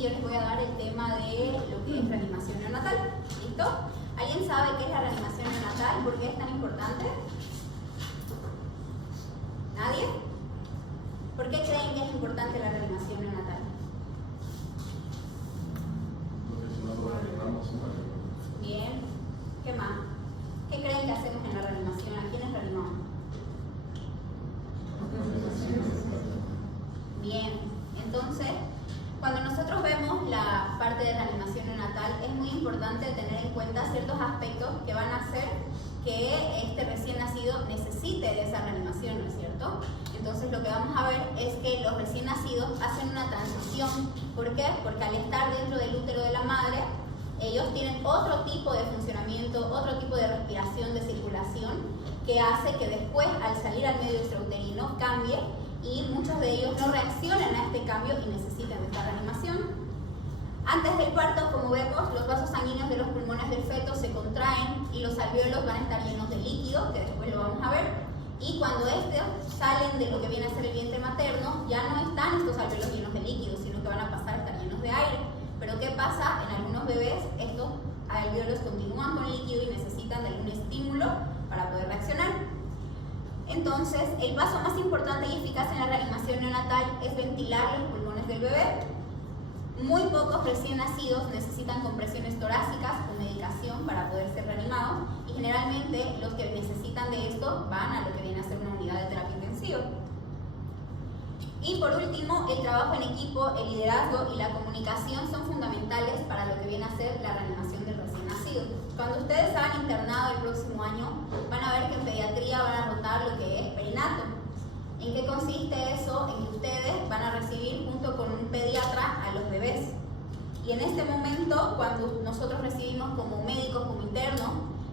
y yo les voy a dar el tema de lo que es reanimación neonatal. ¿Listo? ¿Alguien sabe qué es la reanimación neonatal? ¿Por qué es tan importante? ¿Nadie? ¿Por qué creen que es importante la reanimación neonatal? Porque si no lo reanimamos, se muere. Bien. ¿Qué más? ¿Qué creen que hacemos en la reanimación? ¿A quiénes reanimamos? Bien. Entonces, cuando nosotros vemos la parte de reanimación neonatal, es muy importante tener en cuenta ciertos aspectos que van a hacer que este recién nacido necesite de esa reanimación, ¿no es cierto? Entonces lo que vamos a ver es que los recién nacidos hacen una transición. ¿Por qué? Porque al estar dentro del útero de la madre, ellos tienen otro tipo de funcionamiento, otro tipo de respiración, de circulación, que hace que después, al salir al medio extrauterino, cambie y muchos de ellos no reaccionan a este cambio y necesitan de esta reanimación. Antes del parto, como vemos, los vasos sanguíneos de los pulmones del feto se contraen y los alvéolos van a estar llenos de líquido, que después lo vamos a ver. Y cuando estos salen de lo que viene a ser el vientre materno, ya no están estos alvéolos llenos de líquido, sino que van a pasar a estar llenos de aire. Pero ¿qué pasa? En algunos bebés estos alvéolos continúan con líquido y necesitan de algún estímulo para poder reaccionar. Entonces, el paso más importante y eficaz en la reanimación neonatal es ventilar los pulmones del bebé. Muy pocos recién nacidos necesitan compresiones torácicas o medicación para poder ser reanimados y generalmente los que necesitan de esto van a lo que viene a ser una unidad de terapia intensiva. Y por último, el trabajo en equipo, el liderazgo y la comunicación son fundamentales para lo que viene a ser la reanimación del recién nacido. Cuando ustedes hagan internado el próximo año, van a ver que en pediatría van a rotar lo que es perinato. ¿En qué consiste eso? En que ustedes van a recibir junto con un pediatra a los bebés. Y en este momento, cuando nosotros recibimos como médicos, como internos,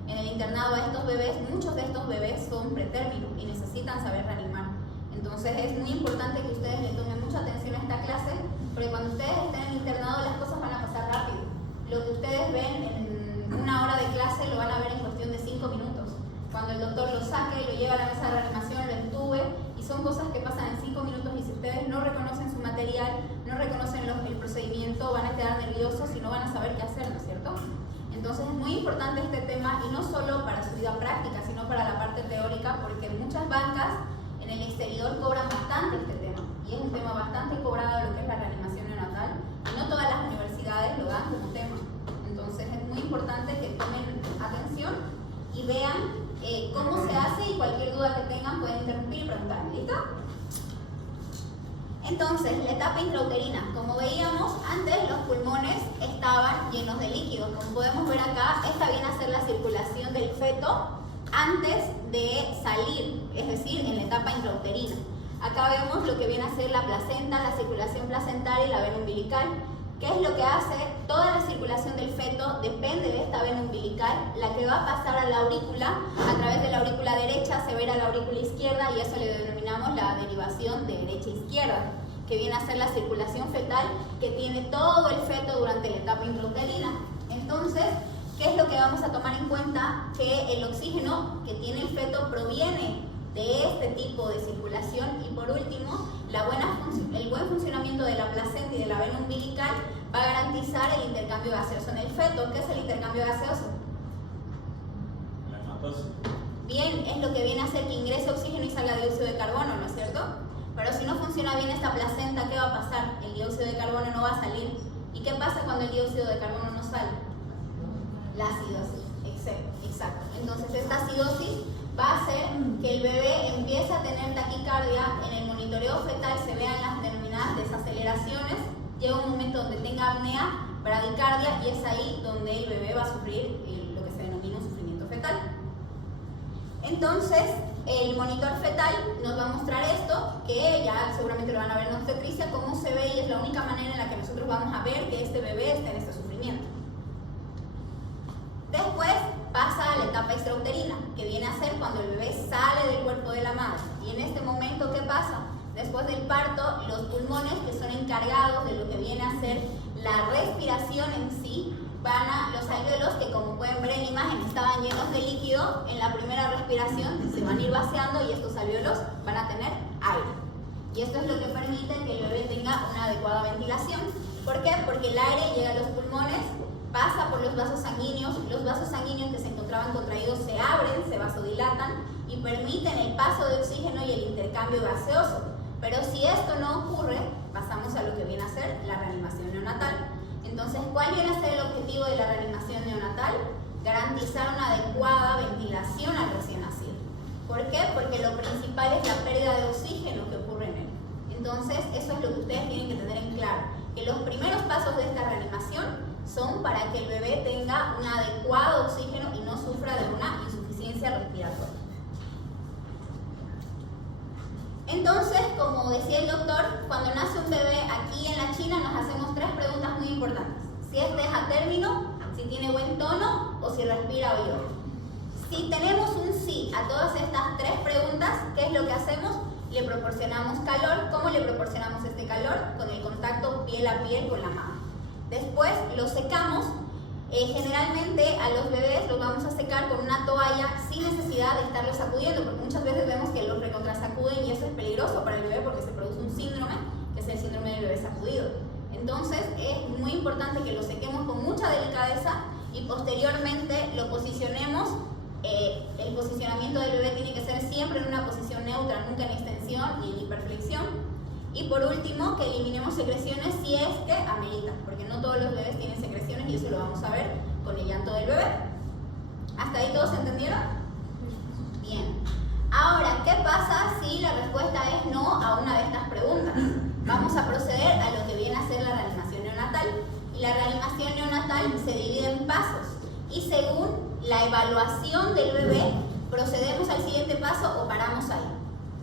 en el internado a estos bebés, muchos de estos bebés son pretérminos y necesitan saber reanimar. Entonces es muy importante que ustedes le tomen mucha atención a esta clase, porque cuando ustedes estén en el internado las cosas van a pasar rápido. Lo que ustedes ven en una hora de clase lo van a ver en cuestión de 5 minutos. Cuando el doctor lo saque, lo lleva a la mesa de reanimación, lo entube, y son cosas que pasan en 5 minutos y si ustedes no reconocen su material, no reconocen el procedimiento, van a quedar nerviosos y no van a saber qué hacer, ¿no es cierto? Entonces es muy importante este tema y no solo para su vida práctica, sino para la parte teórica, porque muchas bancas en el exterior cobran bastante este tema y es un tema bastante cobrado lo que es la reanimación neonatal y no todas las universidades lo dan como tema. Entonces es muy importante que tomen atención y vean cómo se hace y cualquier duda que tengan pueden interrumpir y preguntarme. ¿Listo? Entonces, la etapa intrauterina. Como veíamos, antes los pulmones estaban llenos de líquido. Como podemos ver acá, esta viene a ser la circulación del feto antes de salir, es decir, en la etapa intrauterina. Acá vemos lo que viene a ser la placenta, la circulación placentaria y la vena umbilical. ¿Qué es lo que hace? Toda la circulación del feto depende de esta vena umbilical, la que va a pasar a la aurícula. A través de la aurícula derecha se verá la aurícula izquierda y eso le denominamos la derivación de derecha a izquierda, que viene a ser la circulación fetal que tiene todo el feto durante la etapa intrauterina. Entonces, ¿qué es lo que vamos a tomar en cuenta? Que el oxígeno que tiene el feto proviene de este tipo de circulación y por último, el buen funcionamiento de la placenta y de la vena umbilical va a garantizar el intercambio gaseoso en el feto. ¿Qué es el intercambio gaseoso? La hematosis. Bien, es lo que viene a hacer que ingrese oxígeno y salga dióxido de carbono, ¿no es cierto? Pero si no funciona bien esta placenta, ¿qué va a pasar? El dióxido de carbono no va a salir. ¿Y qué pasa cuando el dióxido de carbono no sale? La acidosis. Exacto. Entonces esta acidosis va a hacer que el bebé empiece a tener taquicardia. En el monitoreo fetal se vean las denominadas desaceleraciones. Llega un momento donde tenga apnea, bradicardia y es ahí donde el bebé va a sufrir lo que se denomina un sufrimiento fetal. Entonces, el monitor fetal nos va a mostrar esto, que ya seguramente lo van a ver en obstetricia, cómo se ve y es la única manera en la que nosotros vamos a ver que este bebé está en este sufrimiento. Después pasa a la etapa extrauterina, que viene a ser cuando el bebé sale del cuerpo de la madre. Y en este momento, ¿qué pasa? Después del parto, los pulmones que son encargados de lo que viene a ser la respiración en sí, los alvéolos que como pueden ver en la imagen estaban llenos de líquido, en la primera respiración se van a ir vaciando y estos alvéolos van a tener aire. Y esto es lo que permite que el bebé tenga una adecuada ventilación. ¿Por qué? Porque el aire llega a los pulmones, pasa por los vasos sanguíneos que se encontraban contraídos se abren, se vasodilatan y permiten el paso de oxígeno y el intercambio gaseoso. Pero si esto no ocurre, pasamos a lo que viene a ser la reanimación neonatal. Entonces, ¿cuál viene a ser el objetivo de la reanimación neonatal? Garantizar una adecuada ventilación al recién nacido. ¿Por qué? Porque lo principal es la pérdida de oxígeno que ocurre en él. Entonces, eso es lo que ustedes tienen que tener en claro, que los primeros pasos de esta reanimación son para que el bebé tenga un adecuado oxígeno y no sufra de una insuficiencia respiratoria. Entonces, como decía el doctor, cuando nace un bebé aquí en la China nos hacemos 3 preguntas muy importantes. Si este es a término, si tiene buen tono o si respira o llora. Si tenemos un sí a todas estas 3 preguntas, ¿qué es lo que hacemos? Le proporcionamos calor. ¿Cómo le proporcionamos este calor? Con el contacto piel a piel con la mamá. Después lo secamos. Generalmente a los bebés los vamos a secar con una toalla sin necesidad de estarlos sacudiendo, porque muchas veces vemos que los recontrasacuden y eso es peligroso para el bebé porque se produce un síndrome, que es el síndrome del bebé sacudido. Entonces es muy importante que lo sequemos con mucha delicadeza y posteriormente lo posicionemos. El posicionamiento del bebé tiene que ser siempre en una posición neutra, nunca en extensión ni en hiperflexión. Y por último, que eliminemos secreciones si es que amerita, porque no todos los bebés tienen secreciones y eso lo vamos a ver con el llanto del bebé. ¿Hasta ahí todos entendieron? Bien. Ahora, ¿qué pasa si la respuesta es no a una de estas preguntas? Vamos a proceder a lo que viene a ser la reanimación neonatal. Y la reanimación neonatal se divide en pasos. Y según la evaluación del bebé, procedemos al siguiente paso o paramos ahí.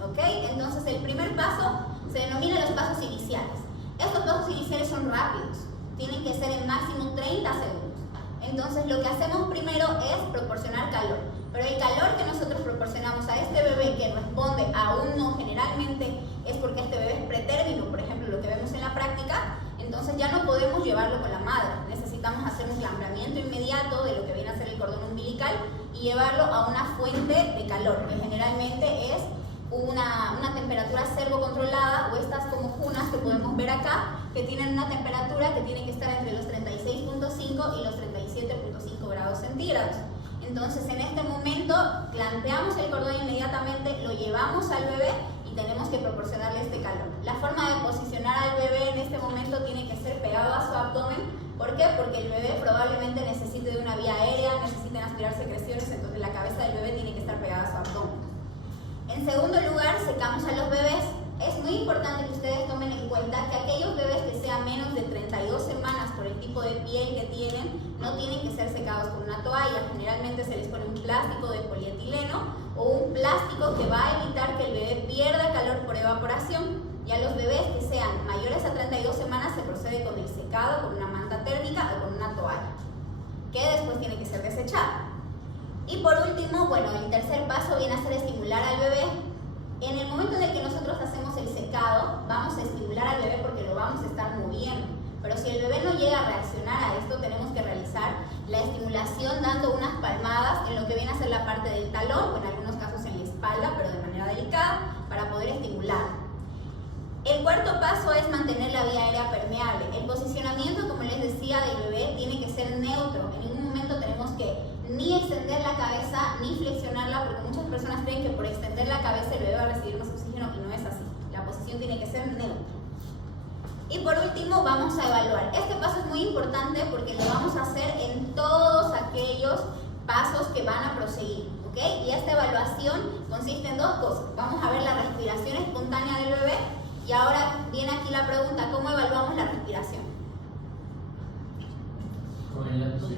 ¿Ok? Entonces, el primer paso se denomina los pasos iniciales. Estos pasos iniciales son rápidos, tienen que ser en máximo 30 segundos. Entonces lo que hacemos primero es proporcionar calor, pero el calor que nosotros proporcionamos a este bebé que responde a un no generalmente es porque este bebé es pretérmino, por ejemplo lo que vemos en la práctica, entonces ya no podemos llevarlo con la madre, necesitamos hacer un clambramiento inmediato de lo que viene a ser el cordón umbilical y llevarlo a una fuente de calor, que generalmente es una temperatura servocontrolada o estas como cunas que podemos ver acá, que tienen una temperatura que tiene que estar entre los 36.5 y los 37.5 grados centígrados. Entonces en este momento planteamos el cordón inmediatamente, lo llevamos al bebé y tenemos que proporcionarle este calor. La forma de posicionar al bebé en este momento tiene que ser pegado a su abdomen. ¿Por qué? Porque el bebé probablemente necesite de una vía aérea, necesiten aspirar secreciones, entonces la cabeza del bebé tiene que estar pegada a su abdomen. En segundo lugar, secamos a los bebés. Es muy importante que ustedes tomen en cuenta que aquellos bebés que sean menos de 32 semanas por el tipo de piel que tienen, no tienen que ser secados con una toalla. Generalmente se les pone un plástico de polietileno o un plástico que va a evitar que el bebé pierda calor por evaporación. Y a los bebés que sean mayores a 32 semanas se procede con el secado, con una manta térmica o con una toalla, que después tiene que ser desechada. Y por último, bueno, el tercer paso viene a ser estimular al bebé. En el momento en el que nosotros hacemos el secado, vamos a estimular al bebé porque lo vamos a estar moviendo. Pero si el bebé no llega a reaccionar a esto, tenemos que realizar la estimulación dando unas palmadas en lo que viene a ser la parte del talón, o en algunos casos en la espalda, pero de manera delicada, para poder estimular. El cuarto paso es mantener la vía aérea permeable. El posicionamiento, como les decía, del bebé tiene que ser neutro. En ningún momento tenemos que ni extender la cabeza ni flexionarla, porque muchas personas creen que por extender la cabeza el bebé va a recibir más oxígeno y no es así. La posición tiene que ser neutra. Y por último vamos a evaluar. Este paso es muy importante porque lo vamos a hacer en todos aquellos pasos que van a proseguir, ¿ok? Y esta evaluación consiste en 2 cosas. Vamos a ver la respiración espontánea del bebé y ahora viene aquí la pregunta, ¿cómo evaluamos la respiración? Con el llanto.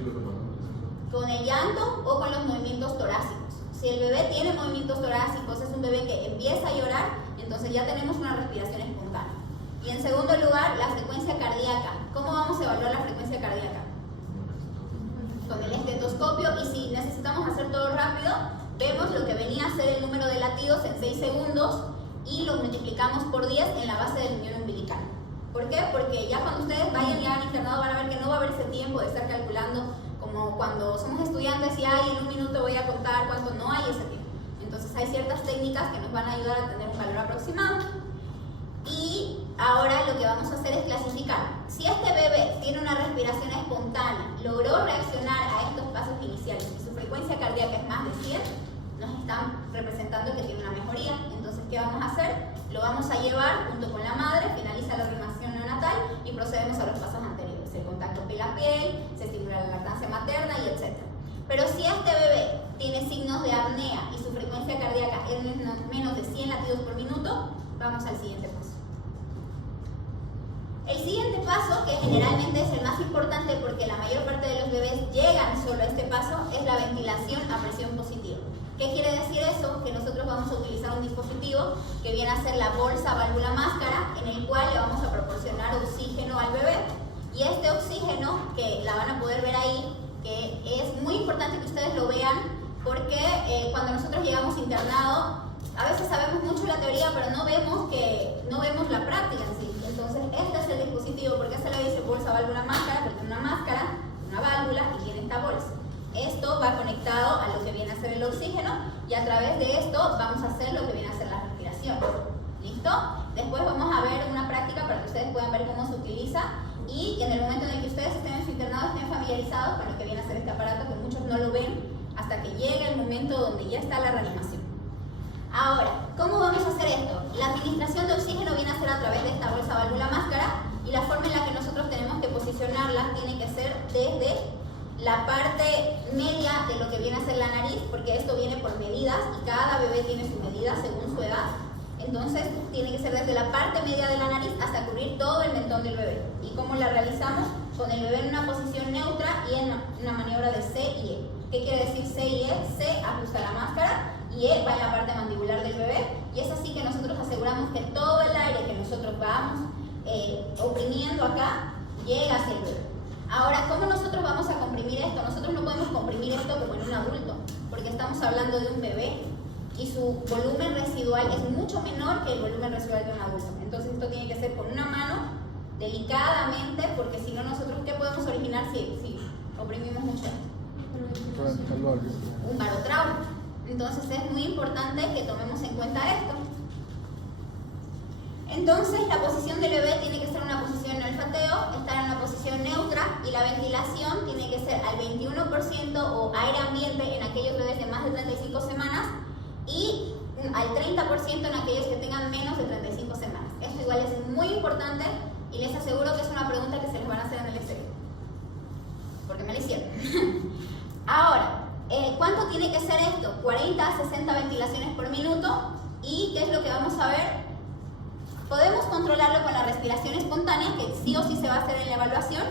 Con el llanto o con los movimientos torácicos. Si el bebé tiene movimientos torácicos, es un bebé que empieza a llorar, entonces ya tenemos una respiración espontánea. Y en segundo lugar, la frecuencia cardíaca. ¿Cómo vamos a evaluar la frecuencia cardíaca? Con el estetoscopio, y si necesitamos hacer todo rápido, vemos lo que venía a ser el número de latidos en 6 segundos y lo multiplicamos por 10 en la base del riñón umbilical. ¿Por qué? Porque ya cuando ustedes vayan ya al internado van a ver que no va a haber ese tiempo de estar calculando como cuando somos estudiantes y en un minuto voy a contar cuánto, no hay ese tiempo. Entonces hay ciertas técnicas que nos van a ayudar a tener un valor aproximado. Y ahora lo que vamos a hacer es clasificar si este bebé tiene una respiración espontánea, logró reaccionar a estos pasos iniciales y su frecuencia cardíaca es más de 100, nos están representando que tiene una mejoría. Entonces, ¿qué vamos a hacer? Lo vamos a llevar junto con la madre, finaliza la reanimación neonatal y procedemos a los pasos anteriores. El contacto piel a piel, se estimula la lactancia materna y etc. Pero si este bebé tiene signos de apnea y su frecuencia cardíaca es menos de 100 latidos por minuto, vamos al siguiente paso. El siguiente paso, que generalmente es el más importante porque la mayor parte de los bebés llegan solo a este paso, es la ventilación a presión positiva. ¿Qué quiere decir eso? Que nosotros vamos a utilizar un dispositivo que viene a ser la bolsa válvula máscara, en el cual le vamos a proporcionar oxígeno al bebé. Y este oxígeno, que la van a poder ver ahí, que es muy importante que ustedes lo vean, porque cuando nosotros llegamos internado, a veces sabemos mucho la teoría, pero no vemos la práctica en sí. Entonces, este es el dispositivo. ¿Por qué se le dice bolsa válvula máscara? Porque tiene una máscara, una válvula y tiene esta bolsa. Esto va conectado a lo que viene a ser el oxígeno y a través de esto vamos a hacer lo que viene a ser la respiración. ¿Listo? Después vamos a ver una práctica para que ustedes puedan ver cómo se utiliza y que en el momento en el que ustedes estén en su internado estén familiarizados con lo que viene a ser este aparato, que muchos no lo ven hasta que llegue el momento donde ya está la reanimación. Ahora, ¿cómo vamos a hacer esto? La administración de oxígeno viene a ser a través de esta bolsa válvula máscara y la forma en la que nosotros tenemos que posicionarla tiene que ser desde la parte media de lo que viene a ser la nariz, porque esto viene por medidas y cada bebé tiene su medida según su edad. Entonces tiene que ser desde la parte media de la nariz hasta cubrir todo el mentón del bebé. ¿Y cómo la realizamos? Con el bebé en una posición neutra y en una maniobra de C y E. ¿Qué quiere decir C y E? C ajusta la máscara y E va en la parte mandibular del bebé, y es así que nosotros aseguramos que todo el aire que nosotros vamos oprimiendo acá llega hacia el bebé. Ahora, ¿cómo nosotros vamos a comprimir esto? Nosotros no podemos comprimir esto como en un adulto, porque estamos hablando de un bebé y su volumen residual es mucho menor que el volumen residual de un adulto. Entonces esto tiene que ser con una mano, delicadamente, porque si no nosotros, ¿qué podemos originar si oprimimos mucho? Un barotrauma. Entonces es muy importante que tomemos en cuenta esto. Entonces la posición del bebé tiene que ser una posición no olfateo, estar en una posición neutra, y la ventilación tiene que ser al 21% o aire ambiente en aquellos bebés de más de 35 semanas y al 30% en aquellos que tengan menos de 35 semanas. Esto igual es muy importante y les aseguro que es una pregunta que se les van a hacer en el examen, porque me la hicieron. Ahora, ¿cuánto tiene que ser esto? 40 a 60 ventilaciones por minuto. ¿Y qué es lo que vamos a ver? Podemos controlarlo con la respiración espontánea, que sí o sí se va a hacer en la evaluación,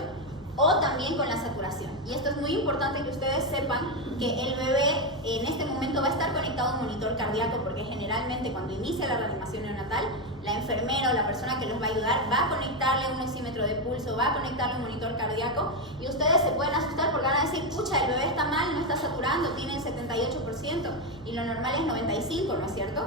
o también con la saturación. Y esto es muy importante que ustedes sepan que el bebé en este momento va a estar conectado a un monitor cardíaco, porque generalmente cuando inicia la reanimación neonatal, la enfermera o la persona que los va a ayudar va a conectarle un oxímetro de pulso, va a conectarle un monitor cardíaco, y ustedes se pueden asustar porque van a decir, pucha, el bebé está mal, no está saturando, tiene el 78% y lo normal es 95%, ¿no es cierto?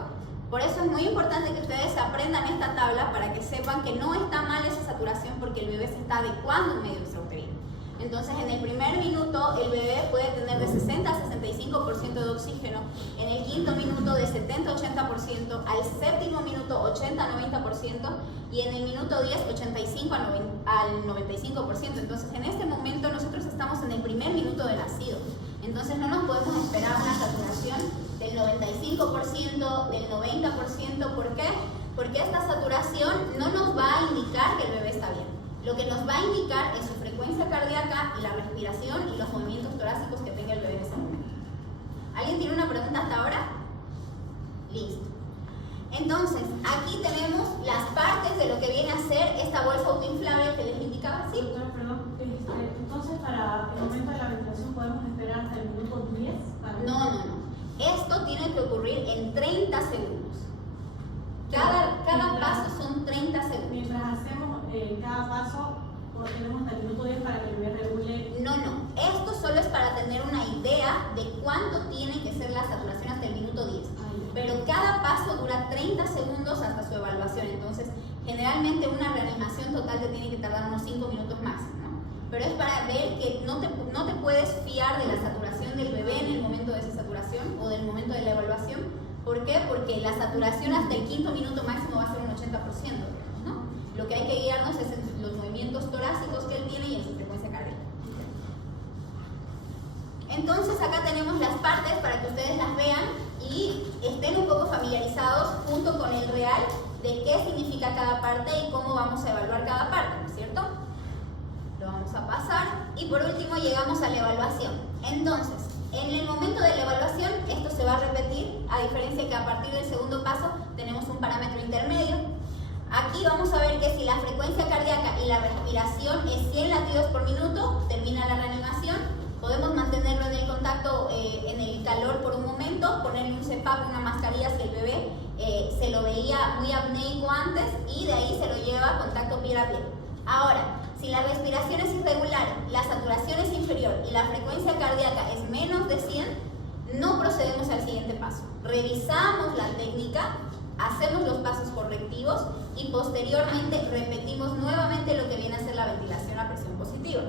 Por eso es muy importante que ustedes aprendan esta tabla para que sepan que no está mal esa saturación, porque el bebé se está adecuando en medio extrauterino. Entonces, en el primer minuto, el bebé puede tener de 60 a 65% de oxígeno, en el quinto minuto de 70 a 80%, al séptimo minuto 80 a 90% y en el minuto 10 85 al 95%. Entonces, en este momento nosotros estamos en el primer minuto de nacido. Entonces, no nos podemos esperar una saturación del 95%, del 90%. ¿Por qué? Porque esta saturación no nos va a indicar que el bebé está bien. Lo que nos va a indicar es su frecuencia cardíaca y la respiración y los movimientos torácicos que tenga el bebé en ese momento. ¿Alguien tiene una pregunta hasta ahora? Listo. Entonces, aquí tenemos las partes de lo que viene a ser esta bolsa autoinflable que les indicaba. ¿Sí? Doctora, perdón. Entonces, para el momento de la ventilación, ¿podemos esperar hasta el minuto 10? No. Esto tiene que ocurrir en 30 segundos. Cada paso son 30 segundos. Mientras hacemos cada paso, tenemos hasta el minuto 10 para que el bebé regule. No. Esto solo es para tener una idea de cuánto tiene que ser la saturación hasta el minuto 10. Pero cada paso dura 30 segundos hasta su evaluación. Entonces, generalmente una reanimación total te tiene que tardar unos 5 minutos máximo, ¿no? Pero es para ver que no te puedes fiar de la saturación del bebé en el momento de esa saturación o del momento de la evaluación. ¿Por qué? Porque la saturación hasta el quinto minuto máximo va a ser un 80%, ¿no? Lo que hay que guiarnos es en los movimientos torácicos que él tiene y en su frecuencia cardíaca. Entonces acá tenemos las partes para que ustedes las vean y estén un poco familiarizados junto con el real de qué significa cada parte y cómo vamos a evaluar cada parte, ¿no es cierto? Lo vamos a pasar y por último llegamos a la evaluación. Entonces, en el momento de la evaluación esto se va a repetir, a diferencia que a partir del segundo paso tenemos un parámetro intermedio. Aquí vamos a ver que si la frecuencia cardíaca y la respiración es 100 latidos por minuto, termina la reanimación. Podemos mantenerlo en el contacto, en el calor por un momento, ponerle un CPAP, una mascarilla si el bebé se lo veía muy apneico antes y de ahí se lo lleva a contacto piel a piel. Ahora, si la respiración es irregular, la saturación es inferior y la frecuencia cardíaca es menos de 100, no procedemos al siguiente paso. Revisamos la técnica, hacemos los pasos correctivos y posteriormente repetimos nuevamente lo que viene a ser la ventilación a presión positiva.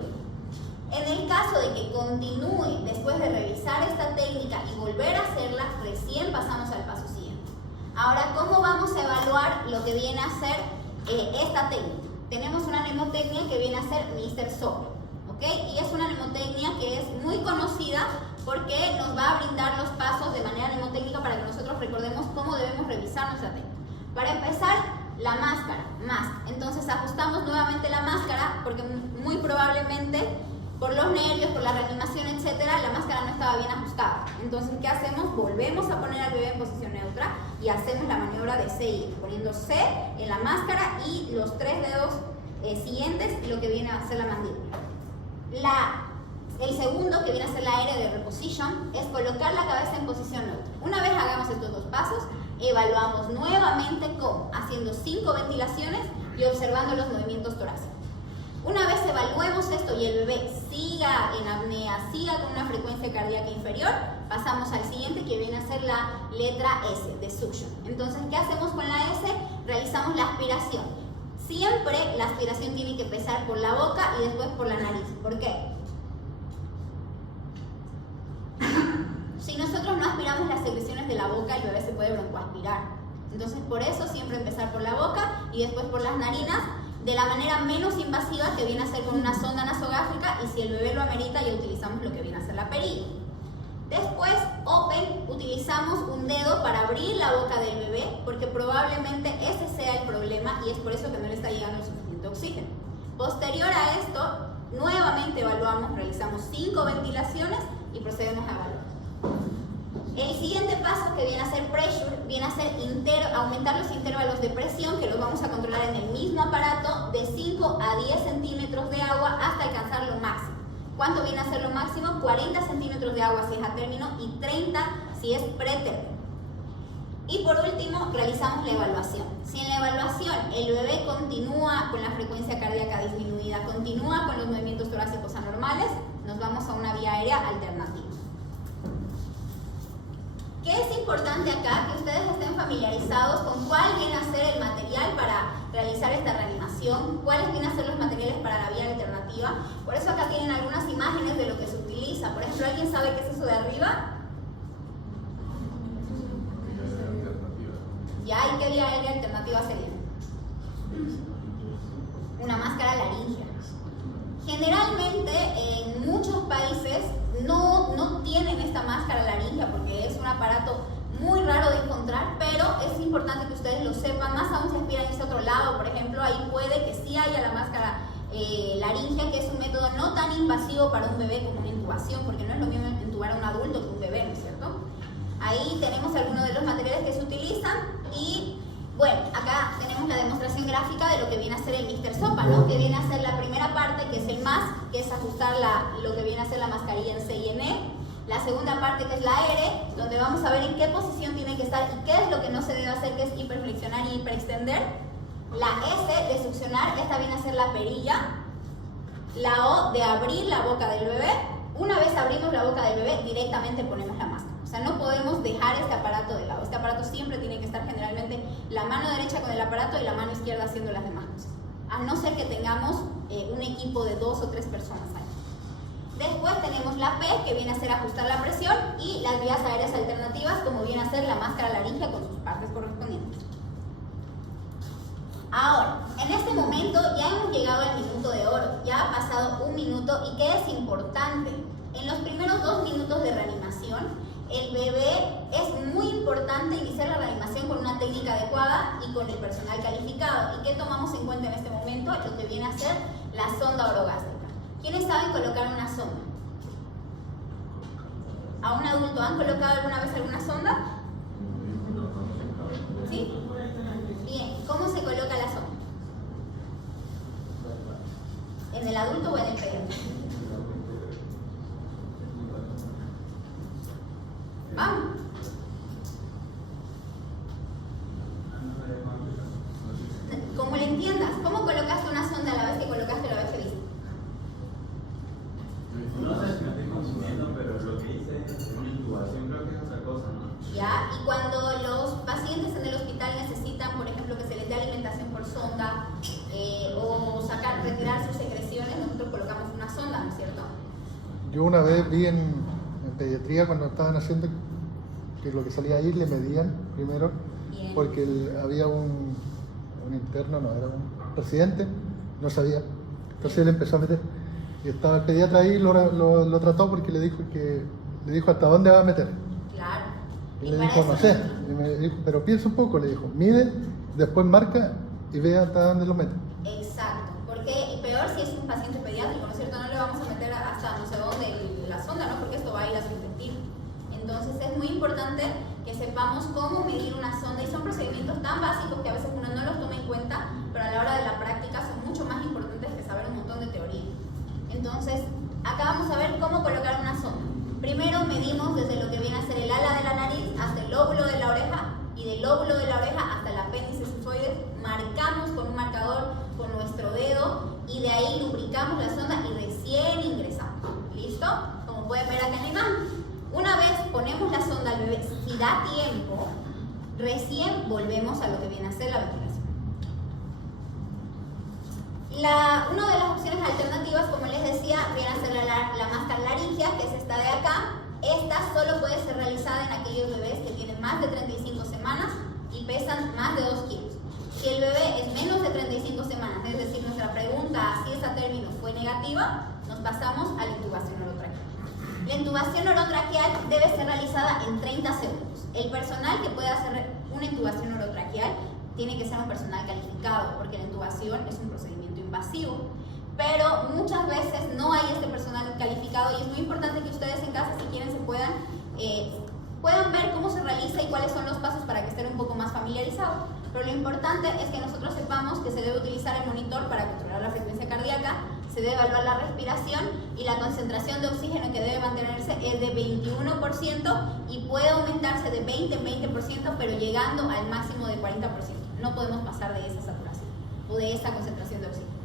En el caso de que continúe después de revisar esta técnica y volver a hacerla, recién pasamos al paso siguiente. Ahora, ¿cómo vamos a evaluar lo que viene a ser esta técnica? Tenemos una mnemotecnia que viene a ser Mr. Soplo, ¿ok? Y es una mnemotecnia que es muy conocida porque nos va a brindar los pasos de manera mnemotécnica para que nosotros recordemos cómo debemos revisar nuestra técnica. Para empezar, la máscara, mask. Entonces ajustamos nuevamente la máscara porque muy probablemente por los nervios, por la reanimación, etcétera, la máscara no estaba bien ajustada. Entonces, ¿qué hacemos? Volvemos a poner al bebé en posición neutra y hacemos la maniobra de C, poniendo C en la máscara y los 3 dedos siguientes, lo que viene a ser la mandíbula. El segundo, que viene a ser la R de reposition, es colocar la cabeza en posición neutra. Una vez hagamos estos dos pasos, evaluamos nuevamente ¿cómo? Haciendo 5 ventilaciones y observando los movimientos torácicos. Una vez evaluemos esto y el bebé siga en apnea, siga con una frecuencia cardíaca inferior, pasamos al siguiente que viene a ser la letra S, de suction. Entonces, ¿qué hacemos con la S? Realizamos la aspiración. Siempre la aspiración tiene que empezar por la boca y después por la nariz. ¿Por qué? Si nosotros no aspiramos las secreciones de la boca, el bebé se puede broncoaspirar. Entonces, por eso siempre empezar por la boca y después por las narinas, de la manera menos invasiva, que viene a ser con una sonda nasogástrica, y si el bebé lo amerita ya utilizamos lo que viene a ser la perilla. Después, open, utilizamos un dedo para abrir la boca del bebé porque probablemente ese sea el problema y es por eso que no le está llegando el suficiente oxígeno. Posterior a esto, nuevamente evaluamos, realizamos 5 ventilaciones y procedemos a evaluar. El siguiente paso, que viene a ser pressure, viene a ser aumentar los intervalos de presión, que los vamos a controlar en el mismo aparato, de 5 a 10 centímetros de agua hasta alcanzar lo máximo. ¿Cuánto viene a ser lo máximo? 40 centímetros de agua si es a término y 30 si es pretérmino. Y por último, realizamos la evaluación. Si en la evaluación el bebé continúa con la frecuencia cardíaca disminuida, continúa con los movimientos torácicos anormales, nos vamos a una vía aérea alternativa. ¿Qué es importante acá? Que ustedes estén familiarizados con cuál viene a ser el material para realizar esta reanimación, cuáles vienen a ser los materiales para la vía alternativa. Por eso acá tienen algunas imágenes de lo que se utiliza. Por ejemplo, ¿alguien sabe qué es eso de arriba? ¿Ya? ¿Y qué vía aérea alternativa sería? Una máscara laríngea. Generalmente en muchos países no tienen esta máscara laríngea porque es un aparato muy raro de encontrar, pero es importante que ustedes lo sepan, más aún si aspiran a ese otro lado, por ejemplo, ahí puede que sí haya la máscara laríngea, que es un método no tan invasivo para un bebé como una intubación, porque no es lo mismo intubar a un adulto que un bebé, ¿no es cierto? Ahí tenemos algunos de los materiales que se utilizan y bueno, acá tenemos la demostración gráfica de lo que viene a ser el Mr. Sopa, ¿no? Que viene a ser la primera parte, que es el mask, que es ajustar lo que viene a ser la mascarilla en C y en E. La segunda parte, que es la R, donde vamos a ver en qué posición tiene que estar y qué es lo que no se debe hacer, que es hiperflexionar y hiperextender. La S de succionar, esta viene a ser la perilla. La O de abrir la boca del bebé. Una vez abrimos la boca del bebé, directamente ponemos la máscara. O sea, no podemos dejar este aparato de lado. Este aparato siempre tiene que estar generalmente la mano derecha con el aparato y la mano izquierda haciendo las demás cosas. A no ser que tengamos un equipo de 2 o 3 personas ahí. Después tenemos la P, que viene a ser ajustar la presión, y las vías aéreas alternativas, como viene a ser la máscara laríngea con sus partes correspondientes. Ahora, En este momento ya hemos llegado al minuto de oro, ya ha pasado 1 minuto y ¿qué es importante? En los primeros 2 minutos de reanimación, el bebé es muy importante iniciar la reanimación con una técnica adecuada y con el personal calificado. ¿Y qué tomamos en cuenta en este momento? Lo que viene a ser la sonda orogástrica. ¿Quiénes saben colocar una sonda? ¿A un adulto han colocado alguna vez alguna sonda? ¿Sí? Bien, ¿cómo se coloca la sonda? ¿En el adulto o en el pediatra? Vamos. Como le entiendas, ¿cómo colocaste una sonda a la vez que colocaste la BCD? No sé si me estoy consumiendo, pero lo que hice es una intubación, creo que es otra cosa, ¿no? ¿Ya? Y cuando los pacientes en el hospital necesitan, por ejemplo, que se les dé alimentación por sonda o retirar sus secreciones, nosotros colocamos una sonda, ¿no es cierto? Yo una vez vi en pediatría cuando estaban haciendo que lo que salía ahí le medían primero. Bien. Porque había un interno, no, era un residente, no sabía. Entonces él empezó a meter. Y estaba el pediatra ahí, lo trató porque le dijo hasta dónde va a meter. Claro. Y le dijo, no sé. Y me dijo, pero piensa un poco, le dijo, mide, después marca y ve hasta dónde lo mete. Exacto. Porque, y peor si es un paciente pediátrico, ¿no es cierto? No le vamos a meter hasta no sé dónde la sonda, ¿no? Porque esto va a ir a su intestino. Entonces es muy importante que sepamos cómo medir una sonda y son procedimientos tan básicos que a veces uno no los toma en cuenta, pero a la hora de la práctica son mucho más importantes que saber un montón de teoría. Entonces, acá vamos a ver cómo colocar una sonda. Primero medimos desde lo que viene a ser el ala de la nariz hasta el lóbulo de la oreja y del lóbulo de la oreja hasta el apéndice sifoides. Marcamos con un marcador con nuestro dedo y de ahí lubricamos la sonda y recién ingresamos. ¿Listo? Como pueden ver acá en la imagen. Una vez ponemos la sonda al bebé, si da tiempo, recién volvemos a lo que viene a ser la ventilación. Una de las opciones alternativas, como les decía, viene a ser la máscara laringea, que es esta de acá. Esta solo puede ser realizada en aquellos bebés que tienen más de 35 semanas y pesan más de 2 kilos. Si el bebé es menos de 35 semanas, es decir, nuestra pregunta si esa término fue negativa, nos pasamos a la intubación orotraqueal. La intubación orotraqueal debe ser realizada en 30 segundos. El personal que pueda hacer una intubación orotraqueal tiene que ser un personal calificado, porque la intubación es un procedimiento invasivo. Pero muchas veces no hay este personal calificado y es muy importante que ustedes en casa, si quieren, se puedan ver cómo se realiza y cuáles son los pasos para que estén un poco más familiarizados. Pero lo importante es que nosotros sepamos que se debe utilizar el monitor para controlar la frecuencia cardíaca, se debe evaluar la respiración y la concentración de oxígeno que debe mantenerse es de 21% y puede aumentarse de 20 en 20%, pero llegando al máximo de 40%. No podemos pasar de esa saturación o de esa concentración de oxígeno.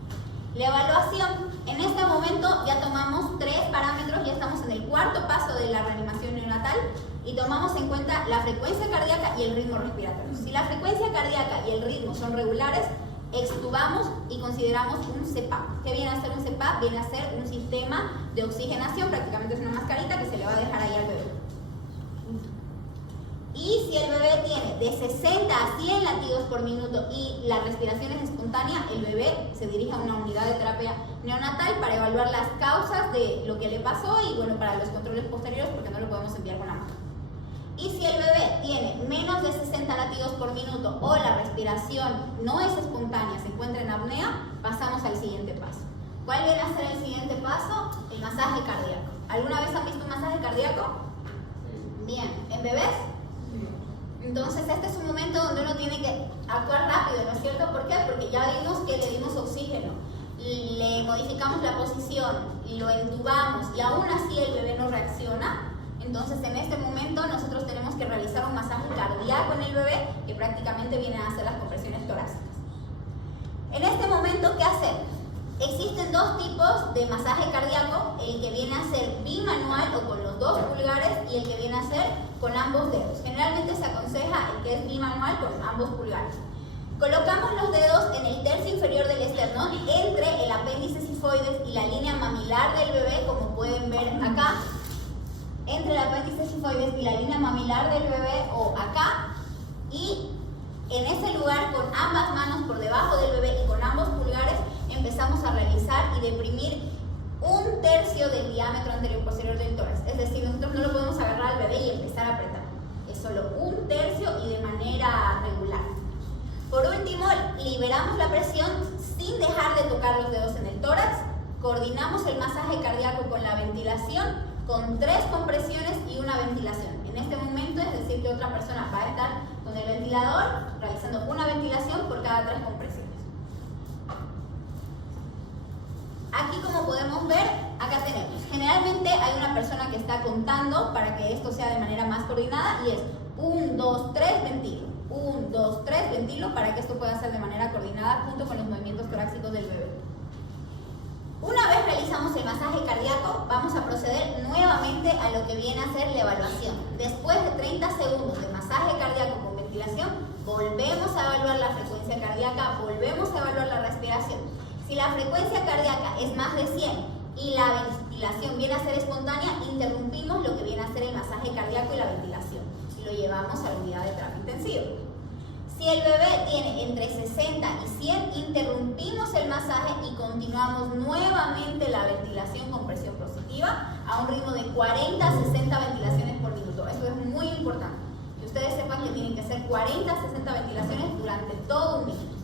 La evaluación, en este momento ya tomamos 3 parámetros, ya estamos en el 4.º paso de la reanimación neonatal y tomamos en cuenta la frecuencia cardíaca y el ritmo respiratorio. Si la frecuencia cardíaca y el ritmo son regulares, extubamos y consideramos un CPAP. ¿Qué viene a ser un CPAP? Viene a ser un sistema de oxigenación, prácticamente es una mascarita que se le va a dejar ahí al bebé. Y si el bebé tiene de 60 a 100 latidos por minuto y la respiración es espontánea, el bebé se dirige a una unidad de terapia neonatal para evaluar las causas de lo que le pasó y bueno, para los controles posteriores porque no lo podemos enviar con la mano. Y si el bebé tiene menos de 60 latidos por minuto o la respiración no es espontánea, se encuentra en apnea, pasamos al siguiente paso. ¿Cuál viene a ser el siguiente paso? El masaje cardíaco. ¿Alguna vez han visto un masaje cardíaco? Bien. ¿En bebés? Entonces este es un momento donde uno tiene que actuar rápido, ¿no es cierto? ¿Por qué? Porque ya vimos que le dimos oxígeno, le modificamos la posición, lo entubamos y aún así el bebé no reacciona. Entonces en este momento nosotros tenemos que realizar un masaje cardíaco en el bebé, que prácticamente vienen a hacer las compresiones torácicas. En este momento, ¿qué hacemos? Existen 2 tipos de masaje cardíaco, el que viene a ser bimanual o con los 2 pulgares y el que viene a ser con ambos dedos. Generalmente se aconseja el que es bimanual con ambos pulgares. Colocamos los dedos en el tercio inferior del esternón entre el apéndice sifoides y la línea mamilar del bebé, como pueden ver acá. Entre el apéndice sifoides y la línea mamilar del bebé o acá, y en ese lugar con ambas manos por debajo del bebé y con ambos pulgares, empezamos a realizar y deprimir 1/3 del diámetro anterior y posterior del tórax. Es decir, nosotros no lo podemos agarrar al bebé y empezar a apretar. Es solo 1/3 y de manera regular. Por último, liberamos la presión sin dejar de tocar los dedos en el tórax. Coordinamos el masaje cardíaco con la ventilación, con 3 compresiones y una ventilación. En este momento, es decir, que otra persona va a estar con el ventilador realizando una ventilación por cada 3 compresiones. Aquí, como podemos ver, acá tenemos. Generalmente hay una persona que está contando para que esto sea de manera más coordinada y es 1, 2, 3, ventilo. 1, 2, 3, ventilo para que esto pueda ser de manera coordinada junto con los movimientos torácicos del bebé. Una vez realizamos el masaje cardíaco, vamos a proceder nuevamente a lo que viene a ser la evaluación. Después de 30 segundos de masaje cardíaco con ventilación, volvemos a evaluar la frecuencia cardíaca, volvemos a evaluar la respiración. Si la frecuencia cardíaca es más de 100 y la ventilación viene a ser espontánea, interrumpimos lo que viene a ser el masaje cardíaco y la ventilación y lo llevamos a la unidad de terapia intensiva. Si el bebé tiene entre 60 y 100, interrumpimos el masaje y continuamos nuevamente la ventilación con presión positiva a un ritmo de 40 a 60 ventilaciones por minuto. Eso es muy importante, que ustedes sepan que tienen que hacer 40 a 60 ventilaciones durante todo un minuto.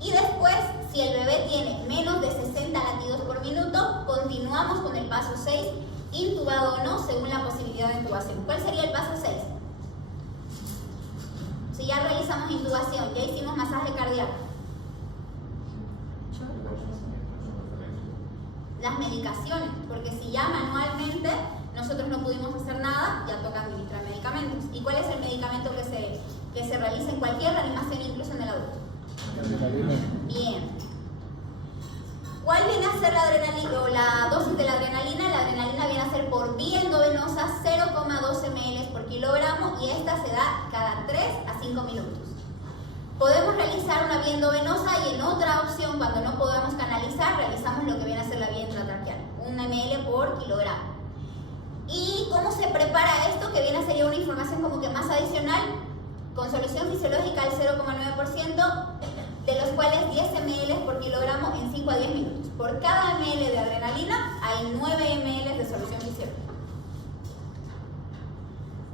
Y después, si el bebé tiene menos de 60 latidos por minuto, continuamos con el paso 6, intubado o no, según la posibilidad de intubación. ¿Cuál sería el paso 6? Si ya realizamos intubación, ya hicimos masaje cardíaco. Las medicaciones, porque si ya manualmente nosotros no pudimos hacer nada, ya toca administrar medicamentos. ¿Y cuál es el medicamento que se realiza en cualquier reanimación, incluso en el adulto? Bien. ¿Cuál viene a ser la adrenalina o la dosis de la adrenalina? La adrenalina viene a ser por vía endovenosa 0,2 ml por kilogramo y esta se da cada 3 a 5 minutos. Podemos realizar una vía endovenosa y en otra opción, cuando no podamos canalizar, realizamos lo que viene a ser la vía intratraqueal, 1 ml por kilogramo. ¿Y cómo se prepara esto? Que viene a ser una información como que más adicional, con solución fisiológica al 0,9%, de los cuales 10 ml por kilogramo en 5 a 10 minutos. Por cada ml de adrenalina hay 9 ml de solución fisiológica.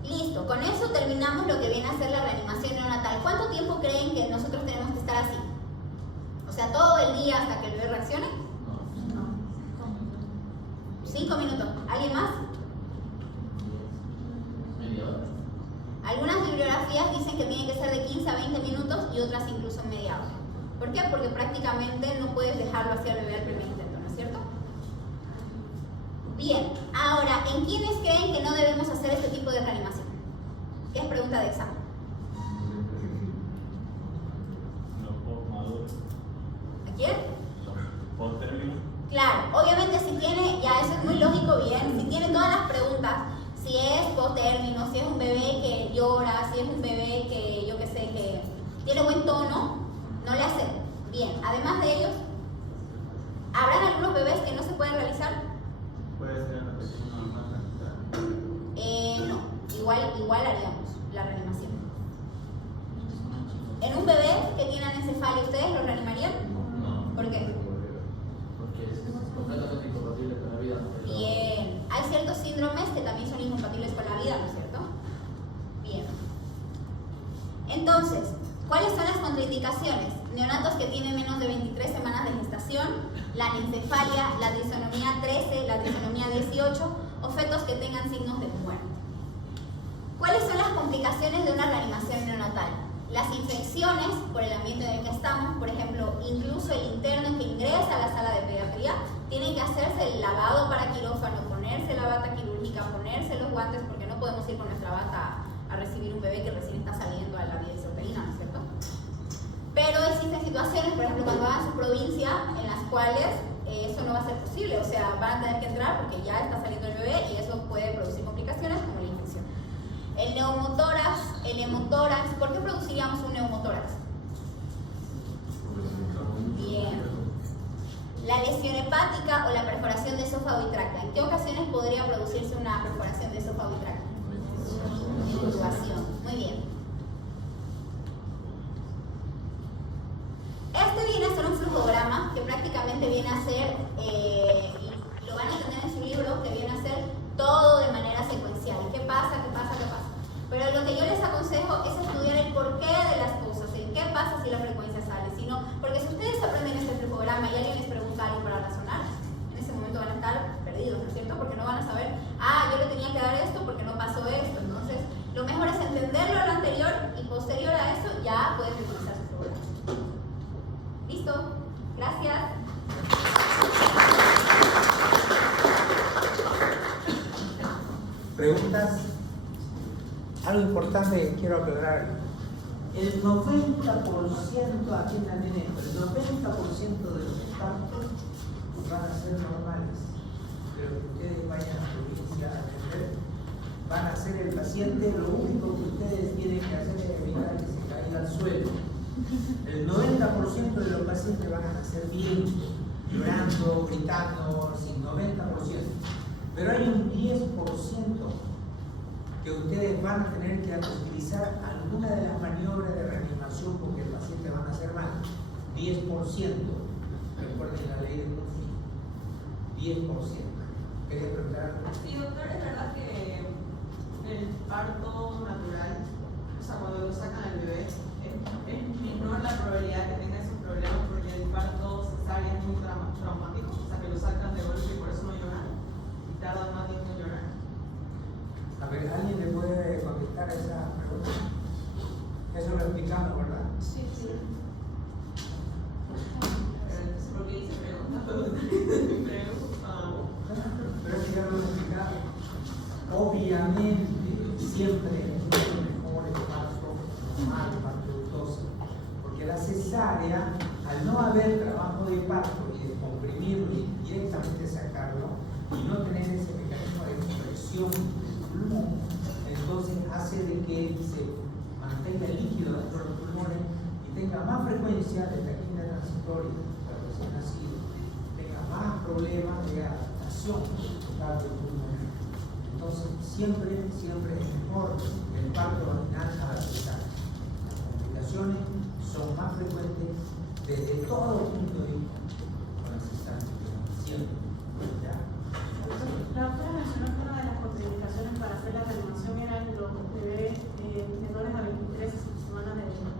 Listo, con eso terminamos lo que viene a ser la reanimación neonatal. ¿Cuánto tiempo creen que nosotros tenemos que estar así? O sea, todo el día hasta que el bebé reaccione. 5 minutos. ¿Alguien más? Algunas bibliografías dicen que tiene que ser de 15 a 20 minutos y otras incluso media hora. ¿Por qué? Porque prácticamente no puedes dejarlo así al bebé al primer intento, ¿no es cierto? Bien, ahora, ¿en quiénes creen que no debemos hacer este tipo de reanimación? ¿Qué es pregunta de examen? Los postmaduros. ¿A quién? Los posttérminos. Claro, obviamente si tiene, ya eso es muy lógico, bien, si tiene todas las preguntas, si es postérmino, si es un bebé que llora, si es un bebé que, yo qué sé, que tiene buen tono, no le hacen. Bien, además de ellos, ¿habrán algunos bebés que no se pueden realizar? Puede ser una presión normal. No, igual haríamos la reanimación. ¿En un bebé que tiene anencefalia, ustedes lo reanimarían? No. ¿Por qué? Porque es completamente incompatible con la vida. Bien, hay ciertos síndromes que también son incompatibles con la vida, ¿no es cierto? Bien. Entonces, ¿cuáles son las contraindicaciones? Neonatos que tienen menos de 23 semanas de gestación, la anencefalia, la trisonomía 13, la trisonomía 18 o fetos que tengan signos de muerte. ¿Cuáles son las complicaciones de una reanimación neonatal? Las infecciones por el ambiente en el que estamos, por ejemplo, incluso el interno que ingresa a la sala de pediatría, tiene que hacerse el lavado para quirófano, ponerse la bata quirúrgica, ponerse los guantes, porque no podemos ir con nuestra bata a recibir un bebé que recién está saliendo a la vida intrauterina, ¿no es cierto? Pero existen situaciones, por ejemplo, cuando van a su provincia, en las cuales eso no va a ser posible, o sea, van a tener que entrar porque ya está saliendo el bebé y eso puede producir complicaciones como la infección. El neumotórax, el hemotórax, ¿por qué produciríamos un neumotórax? Bien. La lesión hepática o la perforación de esófago y tracta. ¿En qué ocasiones podría producirse una perforación de esófago y tracta? Intubación. Muy bien. Este viene a ser un flujograma que prácticamente viene a ser, y lo van a tener en su libro, que viene a ser todo de manera secuencial. ¿Qué pasa? ¿Qué pasa? ¿Qué pasa? Pero lo que yo les aconsejo es estudiar el porqué de las cosas, el qué pasa si la frecuencia sale. Sino, porque si ustedes aprenden este flujograma y alguien les pregunta algo para razonar, en ese momento van a estar perdidos, ¿no es cierto? Porque no van a saber, yo le tenía que dar esto porque no pasó esto. Entonces, lo mejor es entenderlo lo anterior y posterior a eso ya pueden utilizar su flujograma. ¿Listo? Gracias. ¿Preguntas? Algo importante que quiero aclarar. El 90%, atiendan bien esto, el 90% de los partos van a ser normales. Pero que ustedes vayan a la provincia a atender, van a ser el paciente, lo único que ustedes tienen que hacer es evitar que se caiga al suelo. El 90% de los pacientes van a nacer bien, llorando, gritando, sin 90%. Pero hay un 10% que ustedes van a tener que utilizar alguna de las maniobras de reanimación porque el paciente va a nacer mal. 10%. Recuerden la ley de Murphy. 10%. ¿Quería preguntar algo? Sí, doctor, es verdad que el parto natural, o sea, cuando lo sacan al bebé, es menor la probabilidad que tenga esos problemas porque el parto cesárea es muy traumático, o sea, que lo sacan de golpe y por eso no lloran y tardan más tiempo en llorar. A ver, ¿alguien le puede contestar a esa pregunta? Eso lo explicamos, ¿verdad? Sí, sí. ¿Por qué hice preguntas? Pero es que ya lo he explicado. Obviamente, siempre es mucho mejor el parto normal, el parto ductoso, porque la cesárea, al no haber trabajo de parto y de comprimirlo y directamente sacarlo, y no tener ese mecanismo de compresión, entonces hace de que se mantenga el líquido dentro de los pulmones y tenga más frecuencia de taquimia transitoria para recién nacido, tenga más problemas de adaptación cardiopulmonar. Entonces siempre es mejor el parto vaginal a la cesárea. Las complicaciones son más frecuentes desde todo punto de vista con la cesárea, siempre. ¿Ya? La doctora mencionó que una de las contraindicaciones para hacer la reanimación eran los bebés menores a 23 semanas de vida.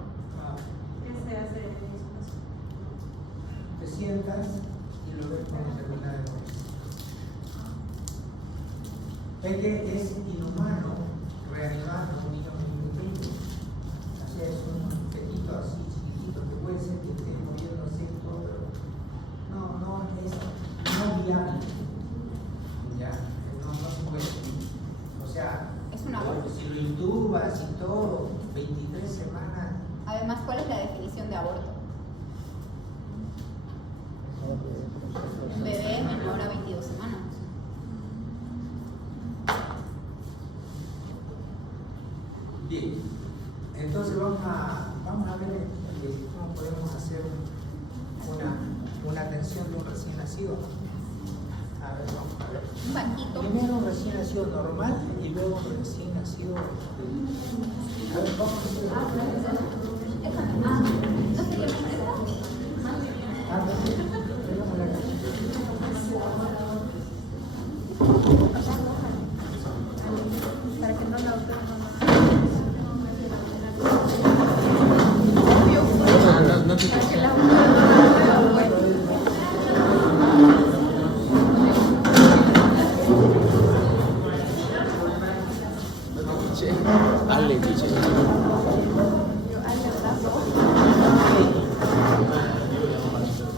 ¿Qué se hace en esos casos? Te sientas y lo ves cuando termina de morir. Es que es inhumano reanimar a un niño muy pequeño. O sea, es un petito así chiquitito que puede ser que esté moviéndose y todo, pero no es no viable. Ya, no se puede. O sea, Es un aborto. si lo intubas y todo, 23 semanas. Además, ¿cuál es la definición de aborto? Un bebé menor a 22 semanas. Bien, entonces vamos a ver cómo podemos hacer una atención de un recién nacido. A ver, vamos a ver. Un banquito. Primero un recién nacido normal y luego un recién nacido. A ver, vamos a hacer. ¿No sería mejor esta? Tenemos la Para que no la doctora no. No te Dale, piche.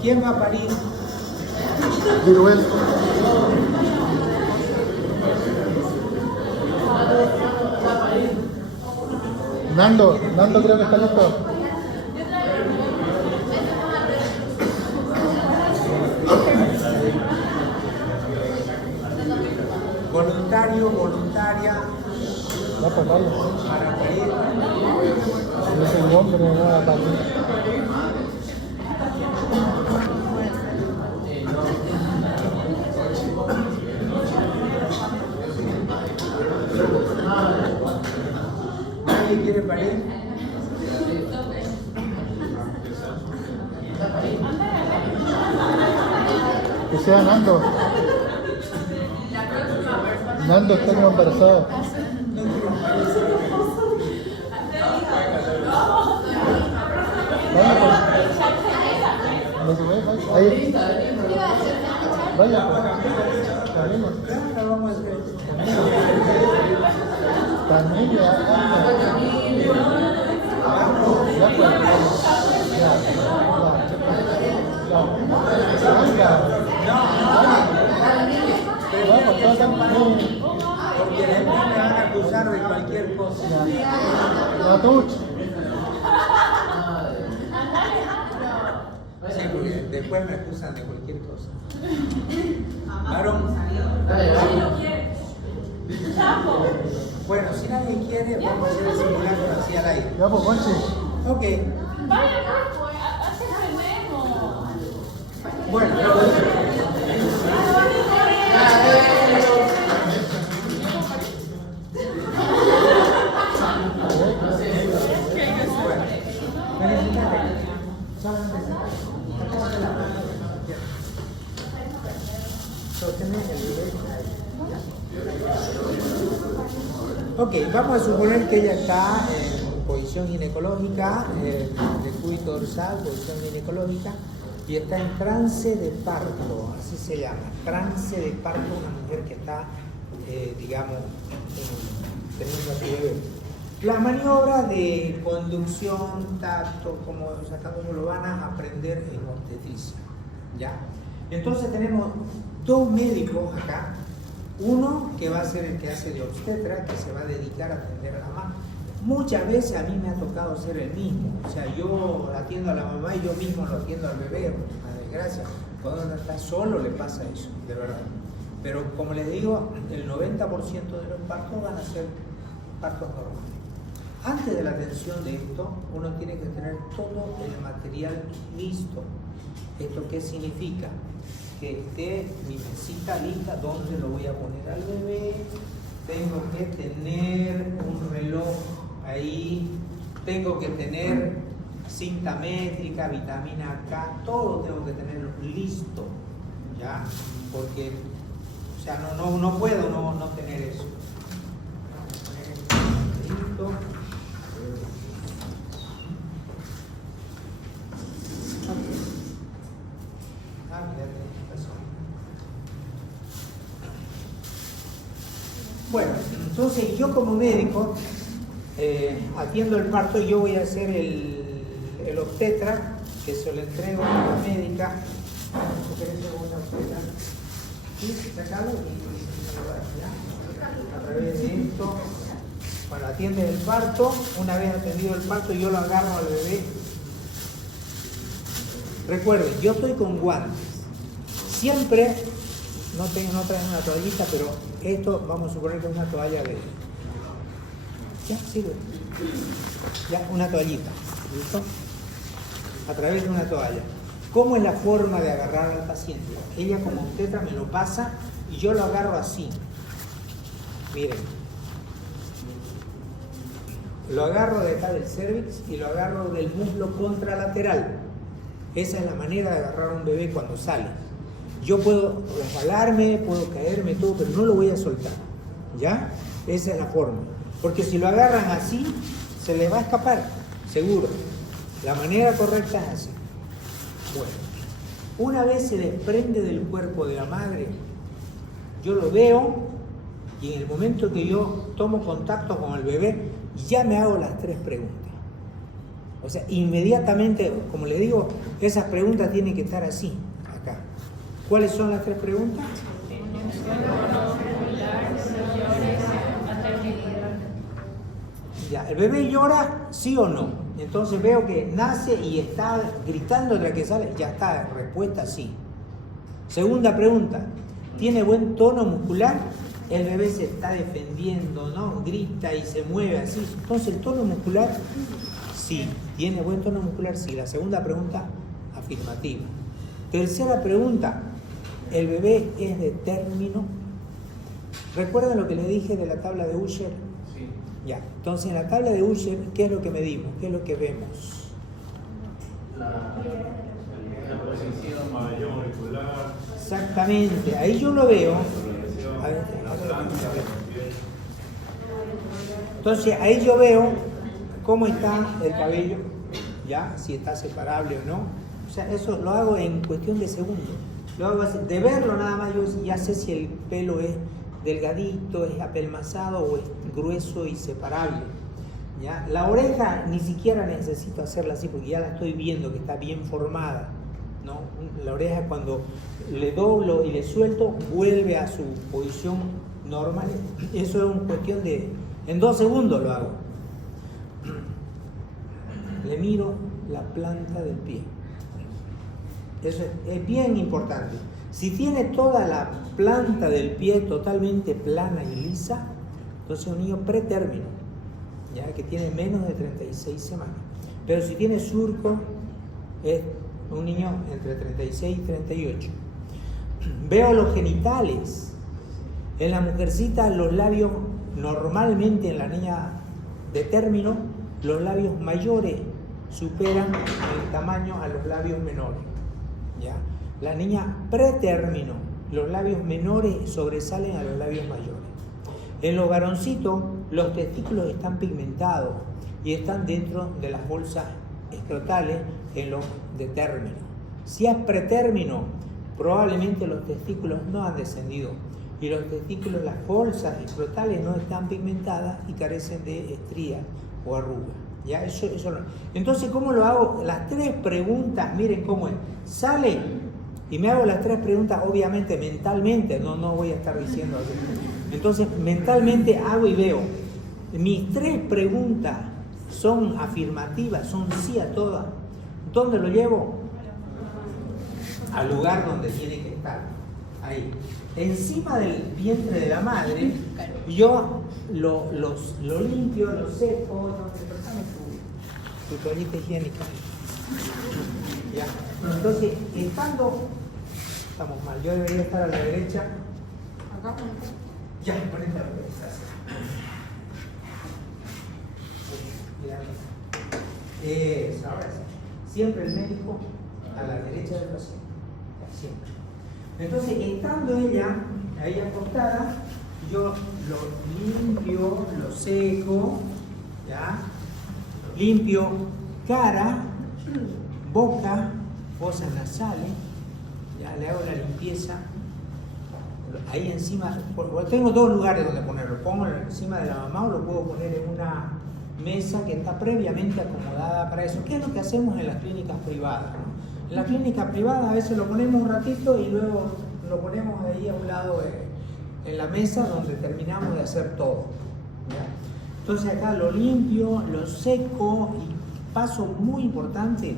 ¿Quién va a parir? Viruel. Nando creo que está listo. Voluntario, voluntaria Va a pagarlo. para parir. Yo soy hombre, no va a pagar. ¿Nadie quiere parir? sea Nando. Nando está como embarazada. Vaya, pues. Ahí. Vaya, pues. Camila. Vamos a hacer. Camila, ya pues. Porque después me van a acusar de cualquier cosa. Sí, porque después me acusan de cualquier cosa. Varón. Bueno, si nadie quiere, vamos a hacer el simulacro así al aire. Ya, pues, Conchi. Ok. Bueno, ok, vamos a suponer que ella está en posición ginecológica, decúbito dorsal, posición ginecológica, y está en trance de parto, así se llama, trance de parto, una mujer que está, digamos, teniendo a su bebé. Las maniobras de conducción, tacto, como lo van a aprender en obstetricia, ¿ya? Entonces tenemos dos médicos acá, uno que va a ser el que hace de obstetra, que se va a dedicar a atender a la mamá. Muchas veces a mí me ha tocado ser el mismo, o sea, yo atiendo a la mamá y yo mismo lo atiendo al bebé, a desgracia. Cuando uno está solo le pasa eso, de verdad. Pero como les digo, el 90% de los partos van a ser partos normales. Antes de la atención de esto, uno tiene que tener todo el material listo. ¿Esto qué significa? Que esté mi mesita lista, donde lo voy a poner al bebé, tengo que tener un reloj ahí, tengo que tener cinta métrica, vitamina K, todo tengo que tenerlo listo, ¿ya? Porque, o sea, no puedo no tener eso. Listo. Bueno, entonces yo como médico atiendo el parto y yo voy a hacer el obstetra, que se lo entrego a la médica. ¿Sí? Sacalo y se lo da, ¿ya? A través de esto. Bueno, atiende el parto. Una vez atendido el parto, yo lo agarro al bebé. Recuerden, yo estoy con guantes. Siempre, no traigo una toallita, pero esto vamos a suponer que es una toalla de... Ya, sirve. Ya, una toallita. ¿Listo? A través de una toalla. ¿Cómo es la forma de agarrar al paciente? Ella como obstetra me lo pasa y yo lo agarro así. Miren. Lo agarro de acá del cervix y lo agarro del muslo contralateral. Esa es la manera de agarrar a un bebé cuando sale. Yo puedo resbalarme, puedo caerme, todo, pero no lo voy a soltar. ¿Ya? Esa es la forma. Porque si lo agarran así, se les va a escapar, seguro. La manera correcta es así. Bueno, una vez se desprende del cuerpo de la madre, yo lo veo y en el momento que yo tomo contacto con el bebé, ya me hago las 3 preguntas. O sea, inmediatamente, como le digo, esas preguntas tienen que estar así, acá. ¿Cuáles son las 3 preguntas? Ya, ¿el bebé llora, sí o no? Entonces veo que nace y está gritando tras que sale, ya está, respuesta sí. Segunda pregunta, ¿tiene buen tono muscular? El bebé se está defendiendo, ¿no? Grita y se mueve así. Entonces, ¿el tono muscular? Sí. ¿Tiene buen tono muscular? Sí. La segunda pregunta, afirmativa. Tercera pregunta, ¿el bebé es de término? ¿Recuerdan lo que les dije de la tabla de Usher? Sí. Ya. Entonces, en la tabla de Usher, ¿qué es lo que medimos? ¿Qué es lo que vemos? La posición, mayor auricular, Exactamente, ahí yo lo veo. la planta, la piel. Entonces ahí yo veo cómo está el cabello, ya, si está separable o no. O sea, eso lo hago en cuestión de segundos. Lo hago así, de verlo nada más, yo ya sé si el pelo es delgadito, es apelmazado o es grueso y separable. ¿Ya? La oreja ni siquiera necesito hacerla así porque ya la estoy viendo que está bien formada, ¿no? La oreja cuando le doblo y le suelto vuelve a su posición normal. Eso es una cuestión de... En 2 segundos lo hago. Le miro la planta del pie. Eso es bien importante. Si tiene toda la planta del pie totalmente plana y lisa, entonces es un niño pretérmino, ya que tiene menos de 36 semanas. Pero si tiene surco, es un niño entre 36 y 38. Veo los genitales. En la mujercita los labios, normalmente en la niña de término, los labios mayores superan en tamaño a los labios menores. ¿Ya? La niña pretérmino, los labios menores sobresalen a los labios mayores. En los varoncitos, los testículos están pigmentados y están dentro de las bolsas escrotales en los de término. Si es pretérmino, probablemente los testículos no han descendido y los testículos, las bolsas escrotales no están pigmentadas y carecen de estrías o arrugas. ¿Ya? Eso no. Entonces, ¿cómo lo hago? Las 3 preguntas, miren cómo es. Sale y me hago las 3 preguntas, obviamente mentalmente, no voy a estar diciendo algo. Entonces, mentalmente hago y veo. Mis 3 preguntas son afirmativas, son sí a todas. ¿Dónde lo llevo? Al lugar donde tiene que estar. Ahí. Encima del vientre de la madre, yo lo limpio, lo seco, préstame tu toallita higiénica. ¿Ya? Entonces, estamos mal, yo debería estar a la derecha. Acá. Ya, ponete a la derecha. Eso, ahora sí. Siempre el médico a la derecha del paciente. Siempre. Entonces, estando ella ahí acostada, yo lo limpio, lo seco, ¿ya? Limpio cara, boca, fosas nasales, ya le hago la limpieza. Ahí encima, tengo 2 lugares donde ponerlo. Pongo encima de la mamá o lo puedo poner en una mesa que está previamente acomodada para eso. ¿Qué es lo que hacemos en las clínicas privadas? En las clínicas privadas a veces lo ponemos un ratito y luego lo ponemos ahí a un lado en la mesa donde terminamos de hacer todo. ¿Ya? Entonces acá lo limpio, lo seco y paso muy importante,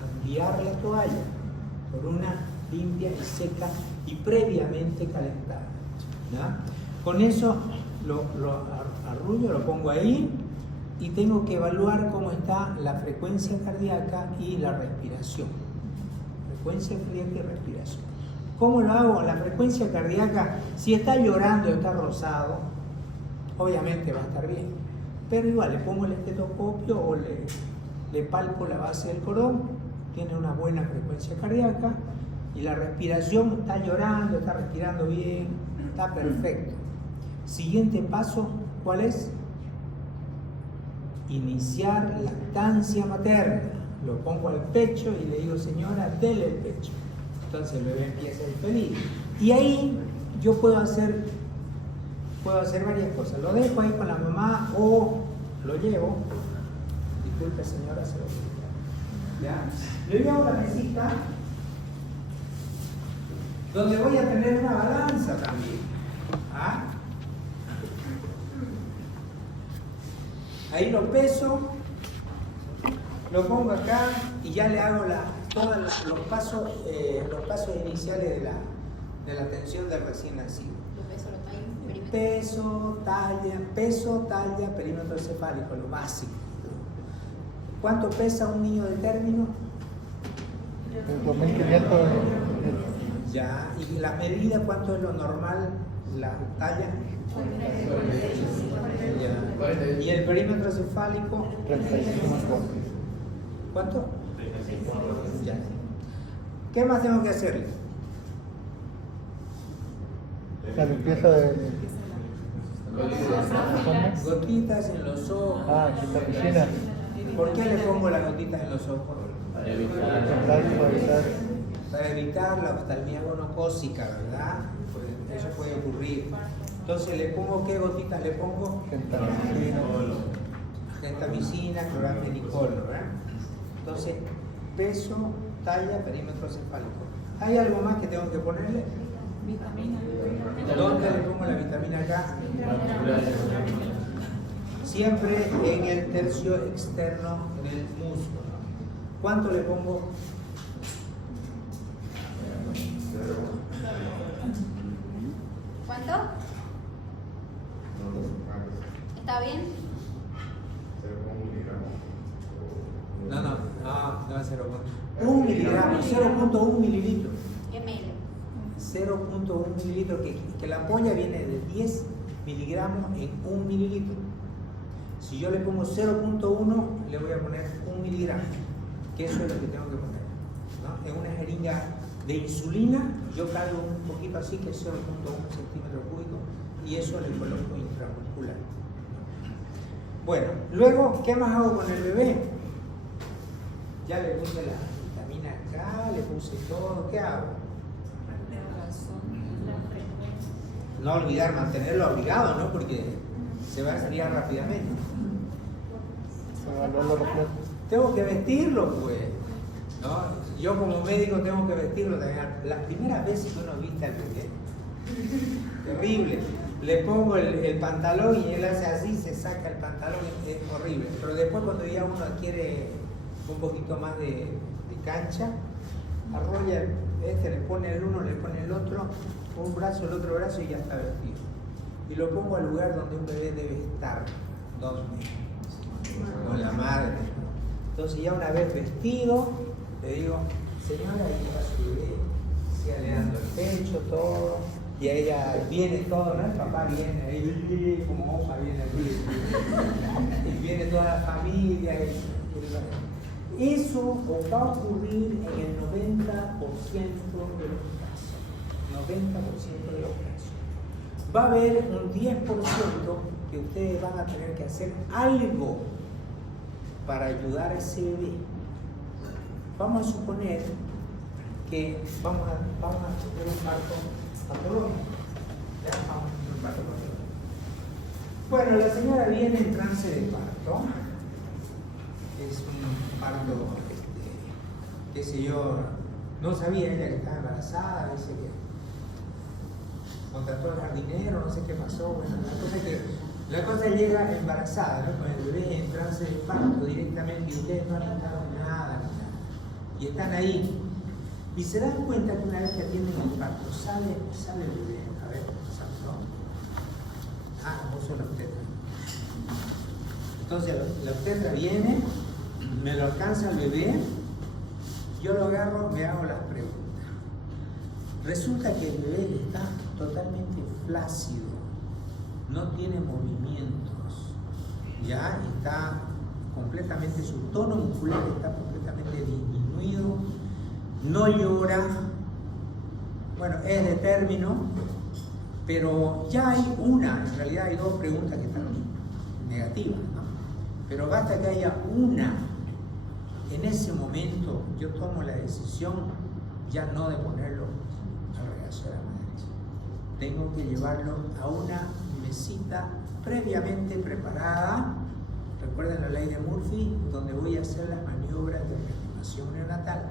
cambiar la toalla por una limpia y seca y previamente calentada. ¿Ya? Con eso lo arrullo, lo pongo ahí y tengo que evaluar cómo está la frecuencia cardíaca y la respiración. Frecuencia cardíaca y respiración. ¿Cómo lo hago? La frecuencia cardíaca, si está llorando, está rosado, obviamente va a estar bien. Pero igual le pongo el estetoscopio o le palpo la base del cordón, tiene una buena frecuencia cardíaca. Y la respiración, está llorando, está respirando bien, está perfecto. Siguiente paso, ¿cuál es? Iniciar lactancia materna. Lo pongo al pecho y le digo, señora, dele el pecho. Entonces el bebé empieza a ir feliz. Y ahí yo puedo hacer varias cosas. Lo dejo ahí con la mamá o lo llevo. Disculpe, señora, se lo voy a ¿ya? Le llevo la mesita donde voy a tener una balanza también. ¿Ah? Ahí lo peso, lo pongo acá y ya le hago todos los pasos iniciales de la atención del recién nacido. Peso, talla, perímetro cefálico, lo básico. ¿Cuánto pesa un niño de término? 2500. Ya, ¿y la medida cuánto es lo normal? La talla. Ya. ¿Y el perímetro cefálico? 35. ¿Cuánto? Ya. ¿Qué más tengo que hacerle? La limpieza de... Gotitas en los ojos. Ah, que la piscina. ¿Por qué le pongo las gotitas en los ojos? Para evitar. Para evitar la oftalmia gonocócica, ¿verdad? Pues eso puede ocurrir. Entonces, ¿le pongo qué gotitas le pongo? Gentamicina, cloranfenicol, ¿verdad? Entonces, peso, talla, perímetro cefálico. ¿Hay algo más que tengo que ponerle? Vitamina. ¿Dónde le pongo la vitamina K? Siempre en el tercio externo del músculo. ¿Cuánto le pongo? ¿Cuánto? ¿Está bien? No, 0.1 miligramo, 0.1 mililitro. ml. 0.1 mililitro, que la ampolla viene de 10 miligramos en 1 mililitro. Si yo le pongo 0.1, le voy a poner 1 miligramo, que eso es lo que tengo que poner, ¿no? En una jeringa de insulina, yo cargo un poquito así, que es 0.1 centímetro cúbico, y eso le coloco intramuscular. Bueno, luego, ¿qué más hago con el bebé? Ya le puse la vitamina K, le puse todo, ¿qué hago? No olvidar mantenerlo abrigado, ¿no? Porque se va a enfriar rápidamente. Tengo que vestirlo, pues, ¿no? Yo como médico tengo que vestirlo también. Las primeras veces que uno viste al bebé, terrible. Le pongo el pantalón y él hace así, se saca el pantalón, es horrible. Pero después cuando ya uno adquiere un poquito más de cancha, arrolla le pone el uno, le pone el otro, un brazo, el otro brazo y ya está vestido. Y lo pongo al lugar donde un bebé debe estar, donde con la madre. Entonces ya una vez vestido, le digo, señora, ahí va su bebé, siga dando el pecho, todo, y a ella viene todo, ¿no? El papá viene ahí, como hoja viene ahí, y viene toda la familia. Eso va a ocurrir en el 90% de los casos. 90% de los casos. Va a haber un 10% que ustedes van a tener que hacer algo para ayudar a ese bebé. Vamos a suponer que vamos a hacer un parto patológico. ¿Ya? Vamos a hacer un parto patológico. Bueno, la señora viene en trance de parto. Es un parto, qué sé yo, no sabía ella que estaba embarazada, dice que contrató al jardinero, no sé qué pasó. Bueno, la cosa llega embarazada, ¿no? Con el bebé en trance de parto directamente y ustedes no han notado nada. Y están ahí. Y se dan cuenta que una vez que atienden el parto, sale el bebé. A ver, ¿no? Vos sos la obstetra. Entonces la obstetra viene, me lo alcanza el bebé, yo lo agarro, me hago las preguntas. Resulta que el bebé está totalmente flácido, no tiene movimientos, ya está completamente, su tono muscular está completamente disminuido, no llora, bueno, es de término, pero ya hay en realidad hay dos preguntas que están negativas, ¿no? Pero basta que haya una. En ese momento yo tomo la decisión ya no de ponerlo al regazo de la madre. Tengo que llevarlo a una mesita previamente preparada. Recuerden la ley de Murphy, donde voy a hacer las maniobras de reanimación neonatal.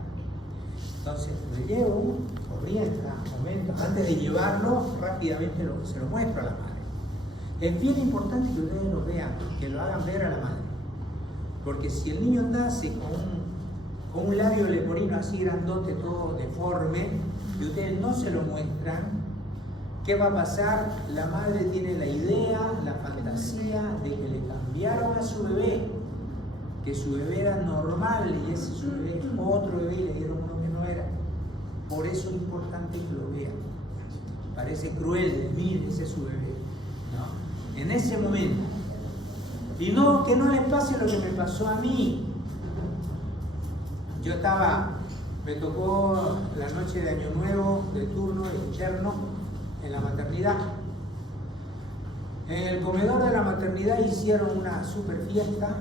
Entonces lo llevo, corriendo momentos, antes de llevarlo, rápidamente se lo muestro a la madre. Es bien importante que ustedes lo vean, que lo hagan ver a la madre. Porque si el niño nace con un labio leporino así grandote, todo deforme, y ustedes no se lo muestran, ¿qué va a pasar? La madre tiene la idea, la fantasía de que le cambiaron a su bebé, que su bebé era normal y ese su bebé es otro bebé y le dieron uno que no era. Por eso es importante que lo vean. Parece cruel, miren, ese es su bebé, ¿no? En ese momento. Y no, que no les pase lo que me pasó a mí. Yo estaba Me tocó la noche de Año Nuevo de turno interno en la maternidad. En el comedor de la maternidad hicieron una super fiesta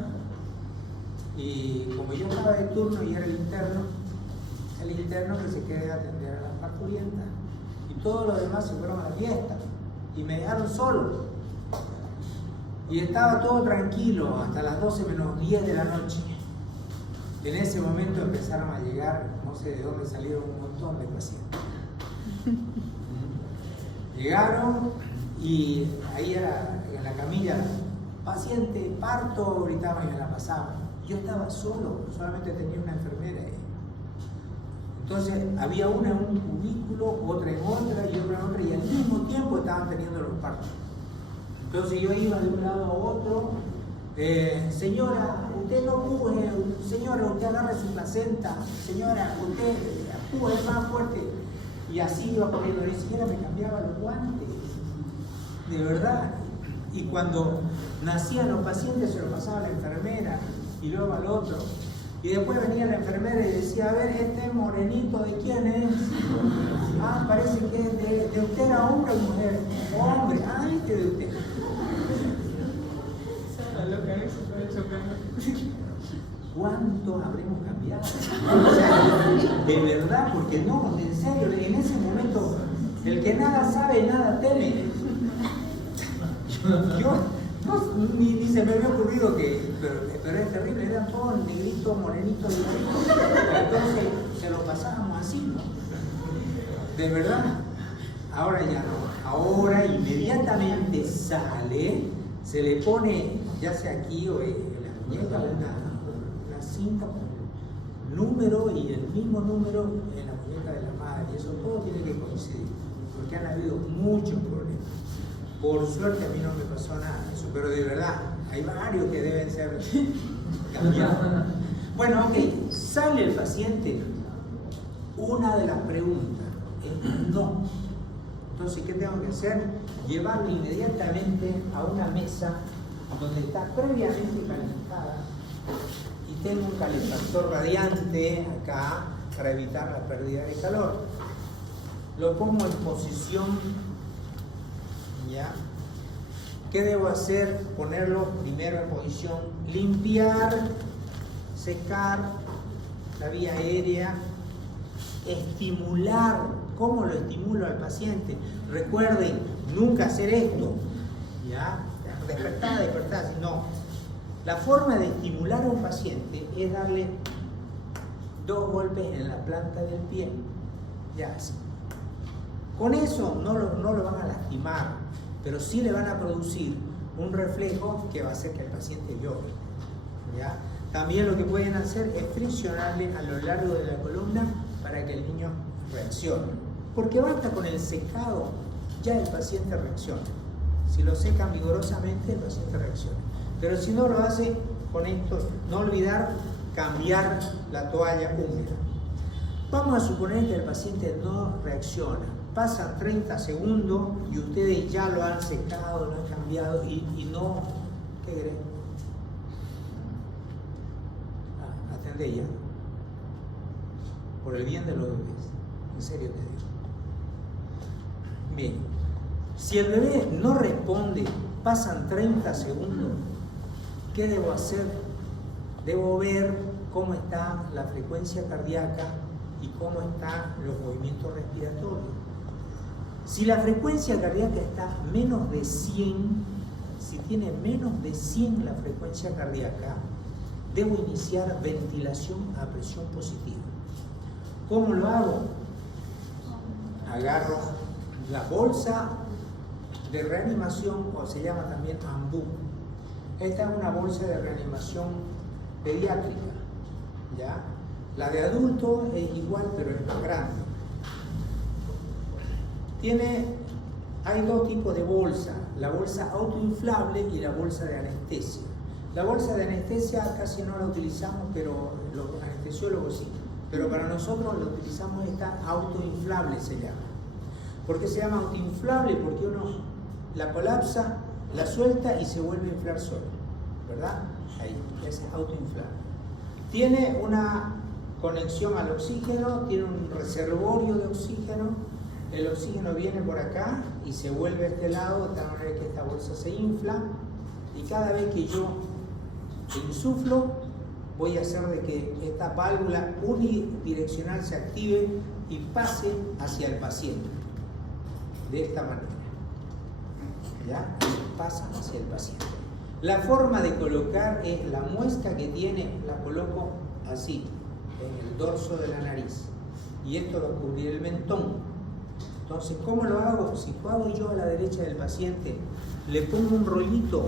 y como yo estaba de turno y era el interno que se quede a atender a las parturientas y todos los demás se fueron a la fiesta y me dejaron solo. Y estaba todo tranquilo hasta las 12 menos 10 de la noche. En ese momento empezaron a llegar, no sé de dónde salieron un montón de pacientes. Llegaron y ahí era en la camilla, paciente, parto, gritaban y me la pasaban. Yo estaba solo, solamente tenía una enfermera ahí. Entonces había una en un cubículo, otra en otra y otra en otra y al mismo tiempo estaban teniendo los partos. Entonces yo iba de un lado a otro, señora, usted no empuje, señora, usted agarre su placenta, señora, usted empuje más fuerte. Y así iba poniendo, ni siquiera me cambiaba los guantes, de verdad. Y cuando nacían los pacientes se lo pasaba a la enfermera y luego al otro. Y después venía la enfermera y decía, a ver, este morenito, ¿de quién es? Ah, parece que es de usted, ¿era hombre o mujer? Hombre, ah, este de usted. ¿Cuánto habremos cambiado? O sea, de verdad, porque no, en serio, en ese momento, el que nada sabe, nada teme. Yo, ni se me había ocurrido que, pero es terrible, eran todos negritos, morenitos, entonces se lo pasábamos así, ¿no? De verdad, ahora ya no, ahora inmediatamente sale, se le pone, ya sea aquí o en la muñeca, una cinta con el número y el mismo número en la muñeca de la madre, y eso todo tiene que coincidir, porque han habido muchos problemas. Por suerte a mí no me pasó nada de eso, pero de verdad, hay varios que deben ser cambiados. Bueno, ok, sale el paciente, una de las preguntas es no. Entonces, ¿qué tengo que hacer? Llevarlo inmediatamente a una mesa donde está previamente calentada y tengo un calefactor radiante acá para evitar la pérdida de calor. Lo pongo en posición. ¿Ya? ¿Qué debo hacer? Ponerlo primero en posición, limpiar, secar la vía aérea, estimular. ¿Cómo lo estimulo al paciente? Recuerden, nunca hacer esto, ¿ya? Despertar, no. La forma de estimular a un paciente es darle 2 golpes en la planta del pie, ya así. Con eso no lo van a lastimar, pero sí le van a producir un reflejo que va a hacer que el paciente llore, ¿ya? También lo que pueden hacer es friccionarle a lo largo de la columna para que el niño reaccione. Porque basta con el secado, ya el paciente reacciona. Si lo secan vigorosamente, el paciente reacciona. Pero si no lo hace con esto, no olvidar cambiar la toalla húmeda. Vamos a suponer que el paciente no reacciona. Pasan 30 segundos y ustedes ya lo han secado, lo han cambiado y no, ¿qué creen? Atendé ya. Por el bien de los bebés. En serio te digo. Bien. Si el bebé no responde, pasan 30 segundos, ¿qué debo hacer? Debo ver cómo está la frecuencia cardíaca y cómo están los movimientos respiratorios. Si la frecuencia cardíaca está menos de 100, si tiene menos de 100 la frecuencia cardíaca, debo iniciar ventilación a presión positiva. ¿Cómo lo hago? Agarro la bolsa de reanimación, o se llama también AMBU. Esta es una bolsa de reanimación pediátrica, ¿ya? La de adulto es igual, pero es más grande. Hay 2 tipos de bolsa, la bolsa autoinflable y la bolsa de anestesia. La bolsa de anestesia casi no la utilizamos, pero los anestesiólogos sí. Pero para nosotros lo utilizamos esta autoinflable, se llama. ¿Por qué se llama autoinflable? Porque uno la colapsa, la suelta y se vuelve a inflar solo, ¿verdad? Ahí, es autoinflable. Tiene una conexión al oxígeno, tiene un reservorio de oxígeno, el oxígeno viene por acá y se vuelve a este lado, de tal manera que esta bolsa se infla, y cada vez que yo insuflo, voy a hacer de que esta válvula unidireccional se active y pase hacia el paciente, de esta manera, ¿ya? Y pasa hacia el paciente. La forma de colocar es la muesca que tiene, la coloco así, en el dorso de la nariz, y esto va a cubrir el mentón. Entonces, ¿cómo lo hago? Si hago yo a la derecha del paciente, le pongo un rollito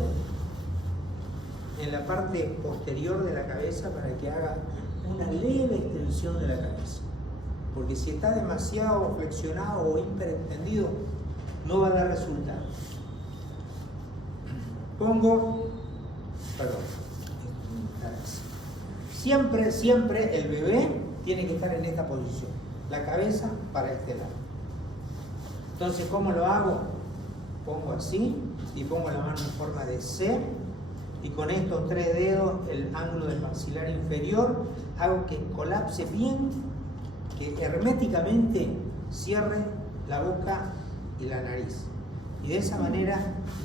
en la parte posterior de la cabeza para que haga una leve extensión de la cabeza, porque si está demasiado flexionado o hiperextendido, no va a dar resultado. Siempre el bebé tiene que estar en esta posición, la cabeza para este lado. Entonces, ¿cómo lo hago? Pongo así y pongo la mano en forma de C, y con estos 3 dedos, el ángulo del maxilar inferior, hago que colapse bien, que herméticamente cierre la boca y la nariz. Y de esa manera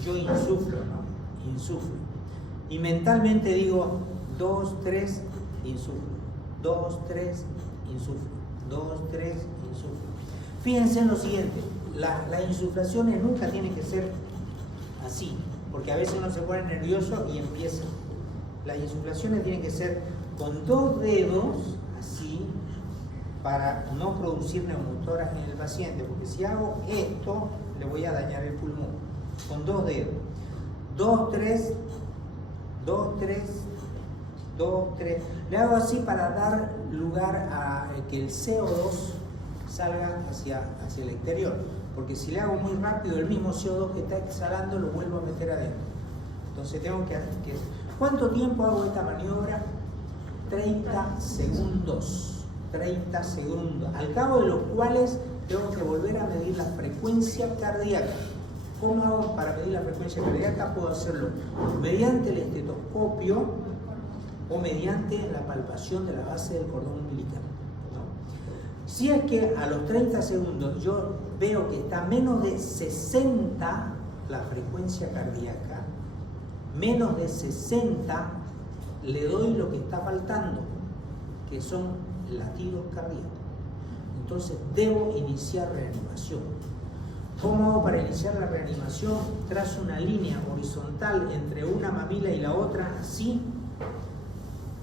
yo insuflo, ¿no? Insuflo. Y mentalmente digo 2, 3, insuflo. 2, 3, insuflo. 2, 3, insuflo. Fíjense en lo siguiente, las insuflaciones nunca tienen que ser así, porque a veces uno se pone nervioso y empieza. Las insuflaciones tienen que ser con 2 dedos, así, para no producir neumotoras en el paciente, porque si hago esto, le voy a dañar el pulmón. Con 2 dedos. 2, 3, 2, 3, 2, 3. Le hago así para dar lugar a que el CO2 salga hacia el exterior, porque si le hago muy rápido, el mismo CO2 que está exhalando lo vuelvo a meter adentro. Entonces tengo que ¿cuánto tiempo hago esta maniobra? 30 segundos. 30 segundos, al cabo de los cuales tengo que volver a medir la frecuencia cardíaca. ¿Cómo hago para medir la frecuencia cardíaca? Puedo hacerlo mediante el estetoscopio o mediante la palpación de la base del cordón umbilical. Si es que a los 30 segundos yo veo que está menos de 60 la frecuencia cardíaca, menos de 60, le doy lo que está faltando, que son latidos cardíacos. Entonces debo iniciar reanimación. ¿Cómo hago para iniciar la reanimación? Trazo una línea horizontal entre una mamila y la otra, así,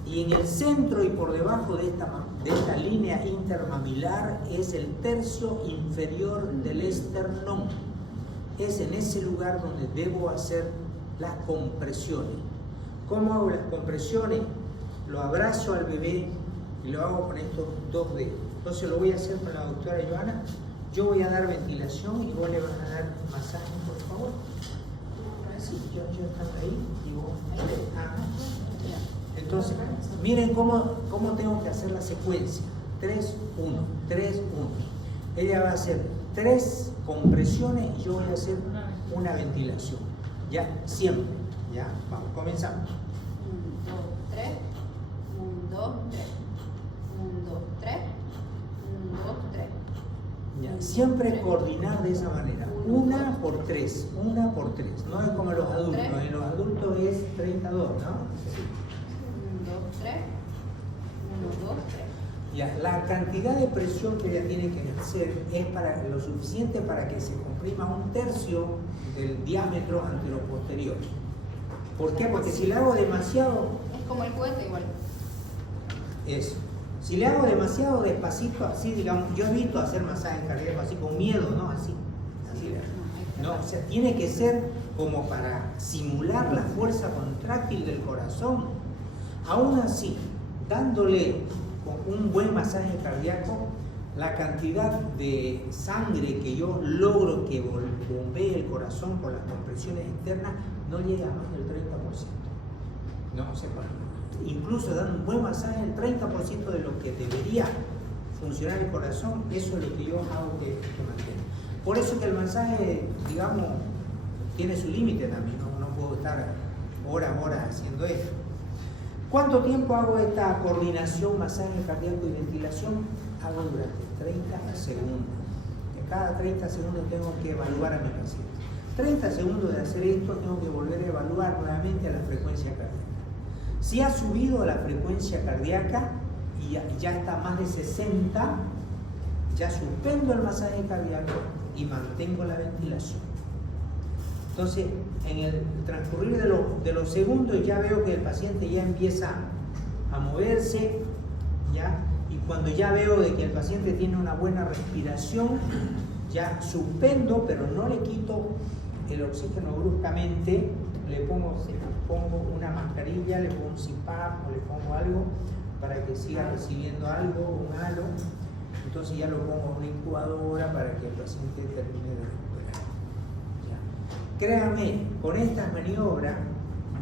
y en el centro y por debajo de esta línea intermamilar es el tercio inferior del esternón. Es en ese lugar donde debo hacer las compresiones. ¿Cómo hago las compresiones? Lo abrazo al bebé y lo hago con estos 2 dedos. Entonces lo voy a hacer con la doctora Joana. Yo voy a dar ventilación y vos le vas a dar masaje, por favor. Así, yo estando ahí y vos ahí. Entonces, miren cómo tengo que hacer la secuencia. 3, 1, 3, 1. Ella va a hacer 3 compresiones y yo voy a hacer una ventilación. Ya, siempre. Ya, vamos, comenzamos. 1, 2, 3. 1, 2, 3. 1, 2, 3. 1, 2, 3. Ya, siempre coordinar de esa manera. 1 por 3, 1 por 3. No es como los adultos. En los adultos es 32, ¿no? 3, 1, 2, 3. Ya, la cantidad de presión que ella tiene que ejercer es lo suficiente para que se comprima 1/3 del diámetro anteroposterior. ¿Por qué? Porque si le hago demasiado... Es como el cohete igual. Eso. Si le hago demasiado despacito, así, digamos, yo he visto hacer masajes cardíacos así con miedo, ¿no? Así no, o sea, tiene que ser como para simular la fuerza contráctil del corazón. Aún así, dándole con un buen masaje cardíaco, la cantidad de sangre que yo logro que bombee el corazón con las compresiones externas no llega a más del 30%. No, o sea, incluso dando un buen masaje, el 30% de lo que debería funcionar el corazón, eso es lo que yo hago que mantenga. Por eso que el masaje, digamos, tiene su límite también, no puedo estar horas haciendo esto. ¿Cuánto tiempo hago esta coordinación, masaje cardíaco y ventilación? Hago durante 30 segundos. De cada 30 segundos tengo que evaluar a mi paciente. 30 segundos de hacer esto, tengo que volver a evaluar nuevamente a la frecuencia cardíaca. Si ha subido la frecuencia cardíaca y ya está más de 60, ya suspendo el masaje cardíaco y mantengo la ventilación. Entonces, en el transcurrir de los segundos ya veo que el paciente ya empieza a moverse, ¿ya? Y cuando ya veo de que el paciente tiene una buena respiración, ya suspendo, pero no le quito el oxígeno bruscamente, le pongo una mascarilla, le pongo un CPAP o le pongo algo para que siga recibiendo algo, un halo. Entonces ya lo pongo en una incubadora para que el paciente termine de recuperar. ¿Ya? Créanme, con estas maniobras,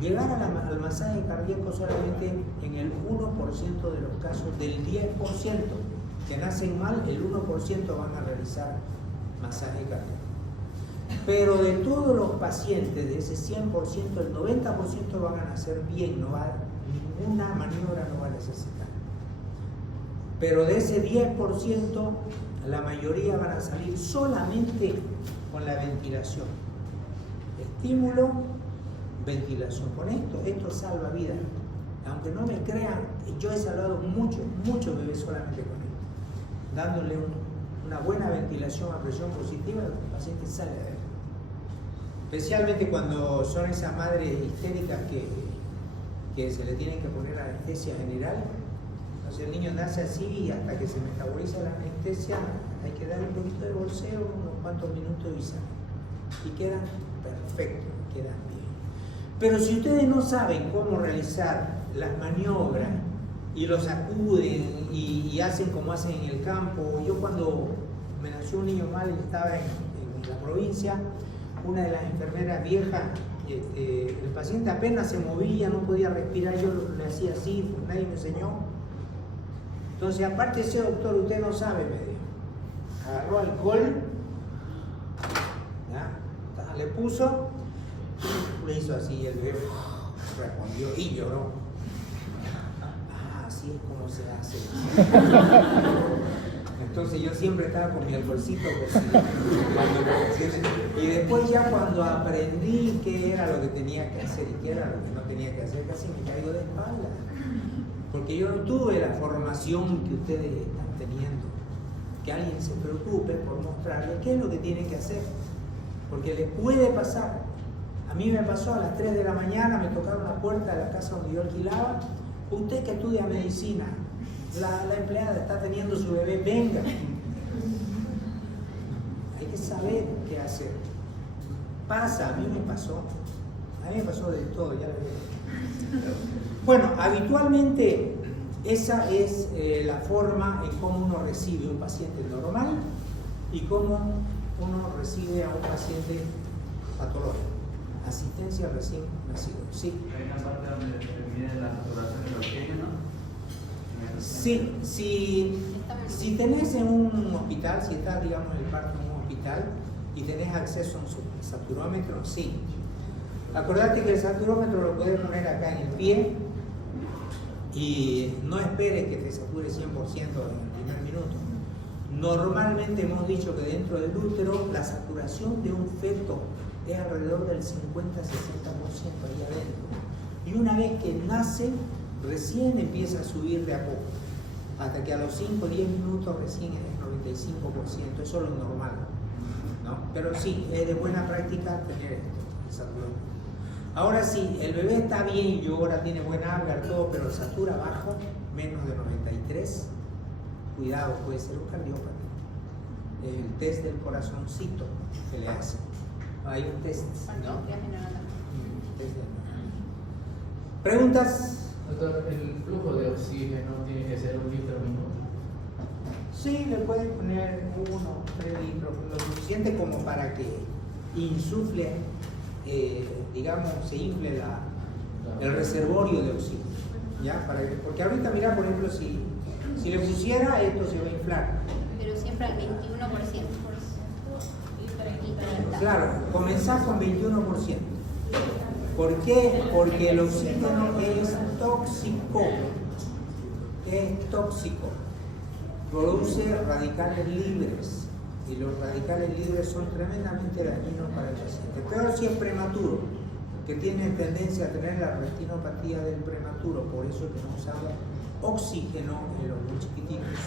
llegar al masaje cardíaco solamente en el 1% de los casos, del 10% que nacen mal, el 1% van a realizar masaje cardíaco. Pero de todos los pacientes, de ese 100%, el 90% van a nacer bien, ninguna maniobra no va a necesitar. Pero de ese 10%, la mayoría van a salir solamente con la ventilación. Estímulo, ventilación. Con esto salva vidas. Aunque no me crean, yo he salvado muchos bebés solamente con esto. Dándole una buena ventilación a presión positiva, el paciente sale de ahí. Especialmente cuando son esas madres histéricas que se le tienen que poner anestesia general. Entonces el niño nace así y hasta que se metaboliza la anestesia hay que darle un poquito de bolseo, unos cuantos minutos y sale. Y quedan perfectos, quedan bien. Pero si ustedes no saben cómo realizar las maniobras y los sacuden y hacen como hacen en el campo, yo cuando me nació un niño mal y estaba en la provincia, una de las enfermeras viejas, el paciente apenas se movía, no podía respirar, yo le hacía así, nadie me enseñó. Entonces, aparte de ese doctor, usted no sabe, me dijo. Agarró alcohol, ¿ya? Le puso, le hizo así, el bebé respondió y lloró. Así es como se hace. Entonces yo siempre estaba con mi alcoholcito y después ya cuando aprendí qué era lo que tenía que hacer y qué era lo que no tenía que hacer, casi me caigo de espalda. Porque yo no tuve la formación que ustedes están teniendo. Que alguien se preocupe por mostrarle qué es lo que tiene que hacer. Porque les puede pasar. A mí me pasó a las 3 de la mañana, me tocaron la puerta de la casa donde yo alquilaba. Usted que estudia medicina, la empleada está teniendo su bebé, venga. Hay que saber qué hacer. Pasa, a mí me pasó de todo, ya lo veo. Bueno, habitualmente esa es la forma en cómo uno recibe un paciente normal y cómo uno recibe a un paciente patológico. Asistencia recién nacido. Sí. Hay una parte donde se mide la saturación del oxígeno. Sí, si tenés en un hospital, si estás, digamos, en el parto en un hospital y tenés acceso a un saturómetro, sí. Acordate que el saturómetro lo puedes poner acá en el pie y no esperes que te sature 100% en el primer minuto. Normalmente hemos dicho que dentro del útero la saturación de un feto es alrededor del 50-60% ahí adentro. Y una vez que nace, recién empieza a subir de a poco, hasta que a los 5 o 10 minutos recién es 95%, eso es lo normal, ¿no? Pero sí, es de buena práctica tener esto, el saturómetro. Ahora sí, el bebé está bien, llora, tiene buen Apgar, todo, pero satura bajo, menos de 93, cuidado, puede ser un cardiópata. El test del corazoncito que le hacen. Hay un test, ¿no? ¿Preguntas? Doctor, ¿el flujo de oxígeno tiene que ser 1 litro minuto? Sí, le pueden poner 1, 3 litros, lo suficiente como para que insufle, digamos, se infle el reservorio de oxígeno. ¿Ya? Porque ahorita, mira, por ejemplo, si le pusiera, esto se va a inflar. Pero siempre al 21%. Claro, comenzar con 21%. ¿Por qué? Porque el oxígeno es tóxico. Es tóxico. Produce radicales libres. Y los radicales libres son tremendamente dañinos para el paciente. Peor si es prematuro, que tiene tendencia a tener la retinopatía del prematuro. Por eso que no usamos oxígeno en los muy chiquititos.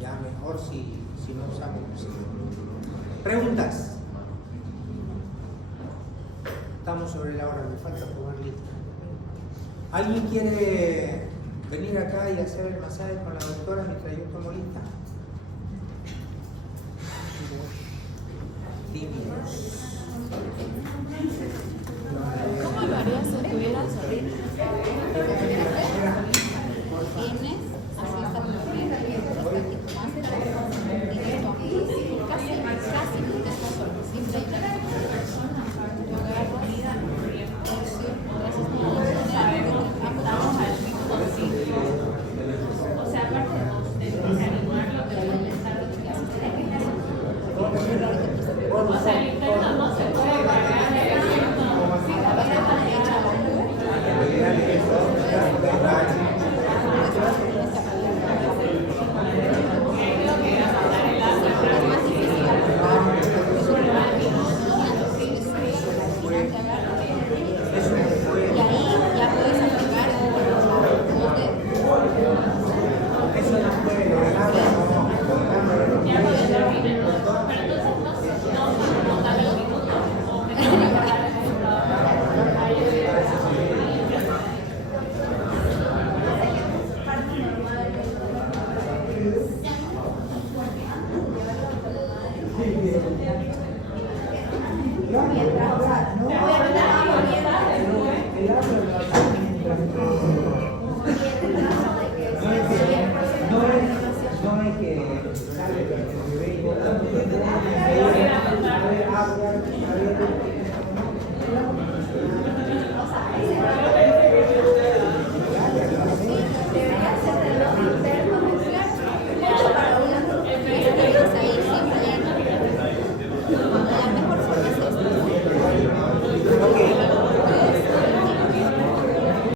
Ya mejor si no usamos oxígeno. ¿Preguntas? Estamos sobre la hora, me falta probar lista. ¿Alguien quiere venir acá y hacer el masaje con la doctora mientras yo tomo lista? ¿Cómo lo harías si estuvieras ahorita? Tienes, así está tu primera, más de casi nunca estás solo, siempre hay una persona. Tú agarras, O sea, aparte de desanimarlo, pero de estar o sea, el interno no se puede cargar de No es que sale el bebé y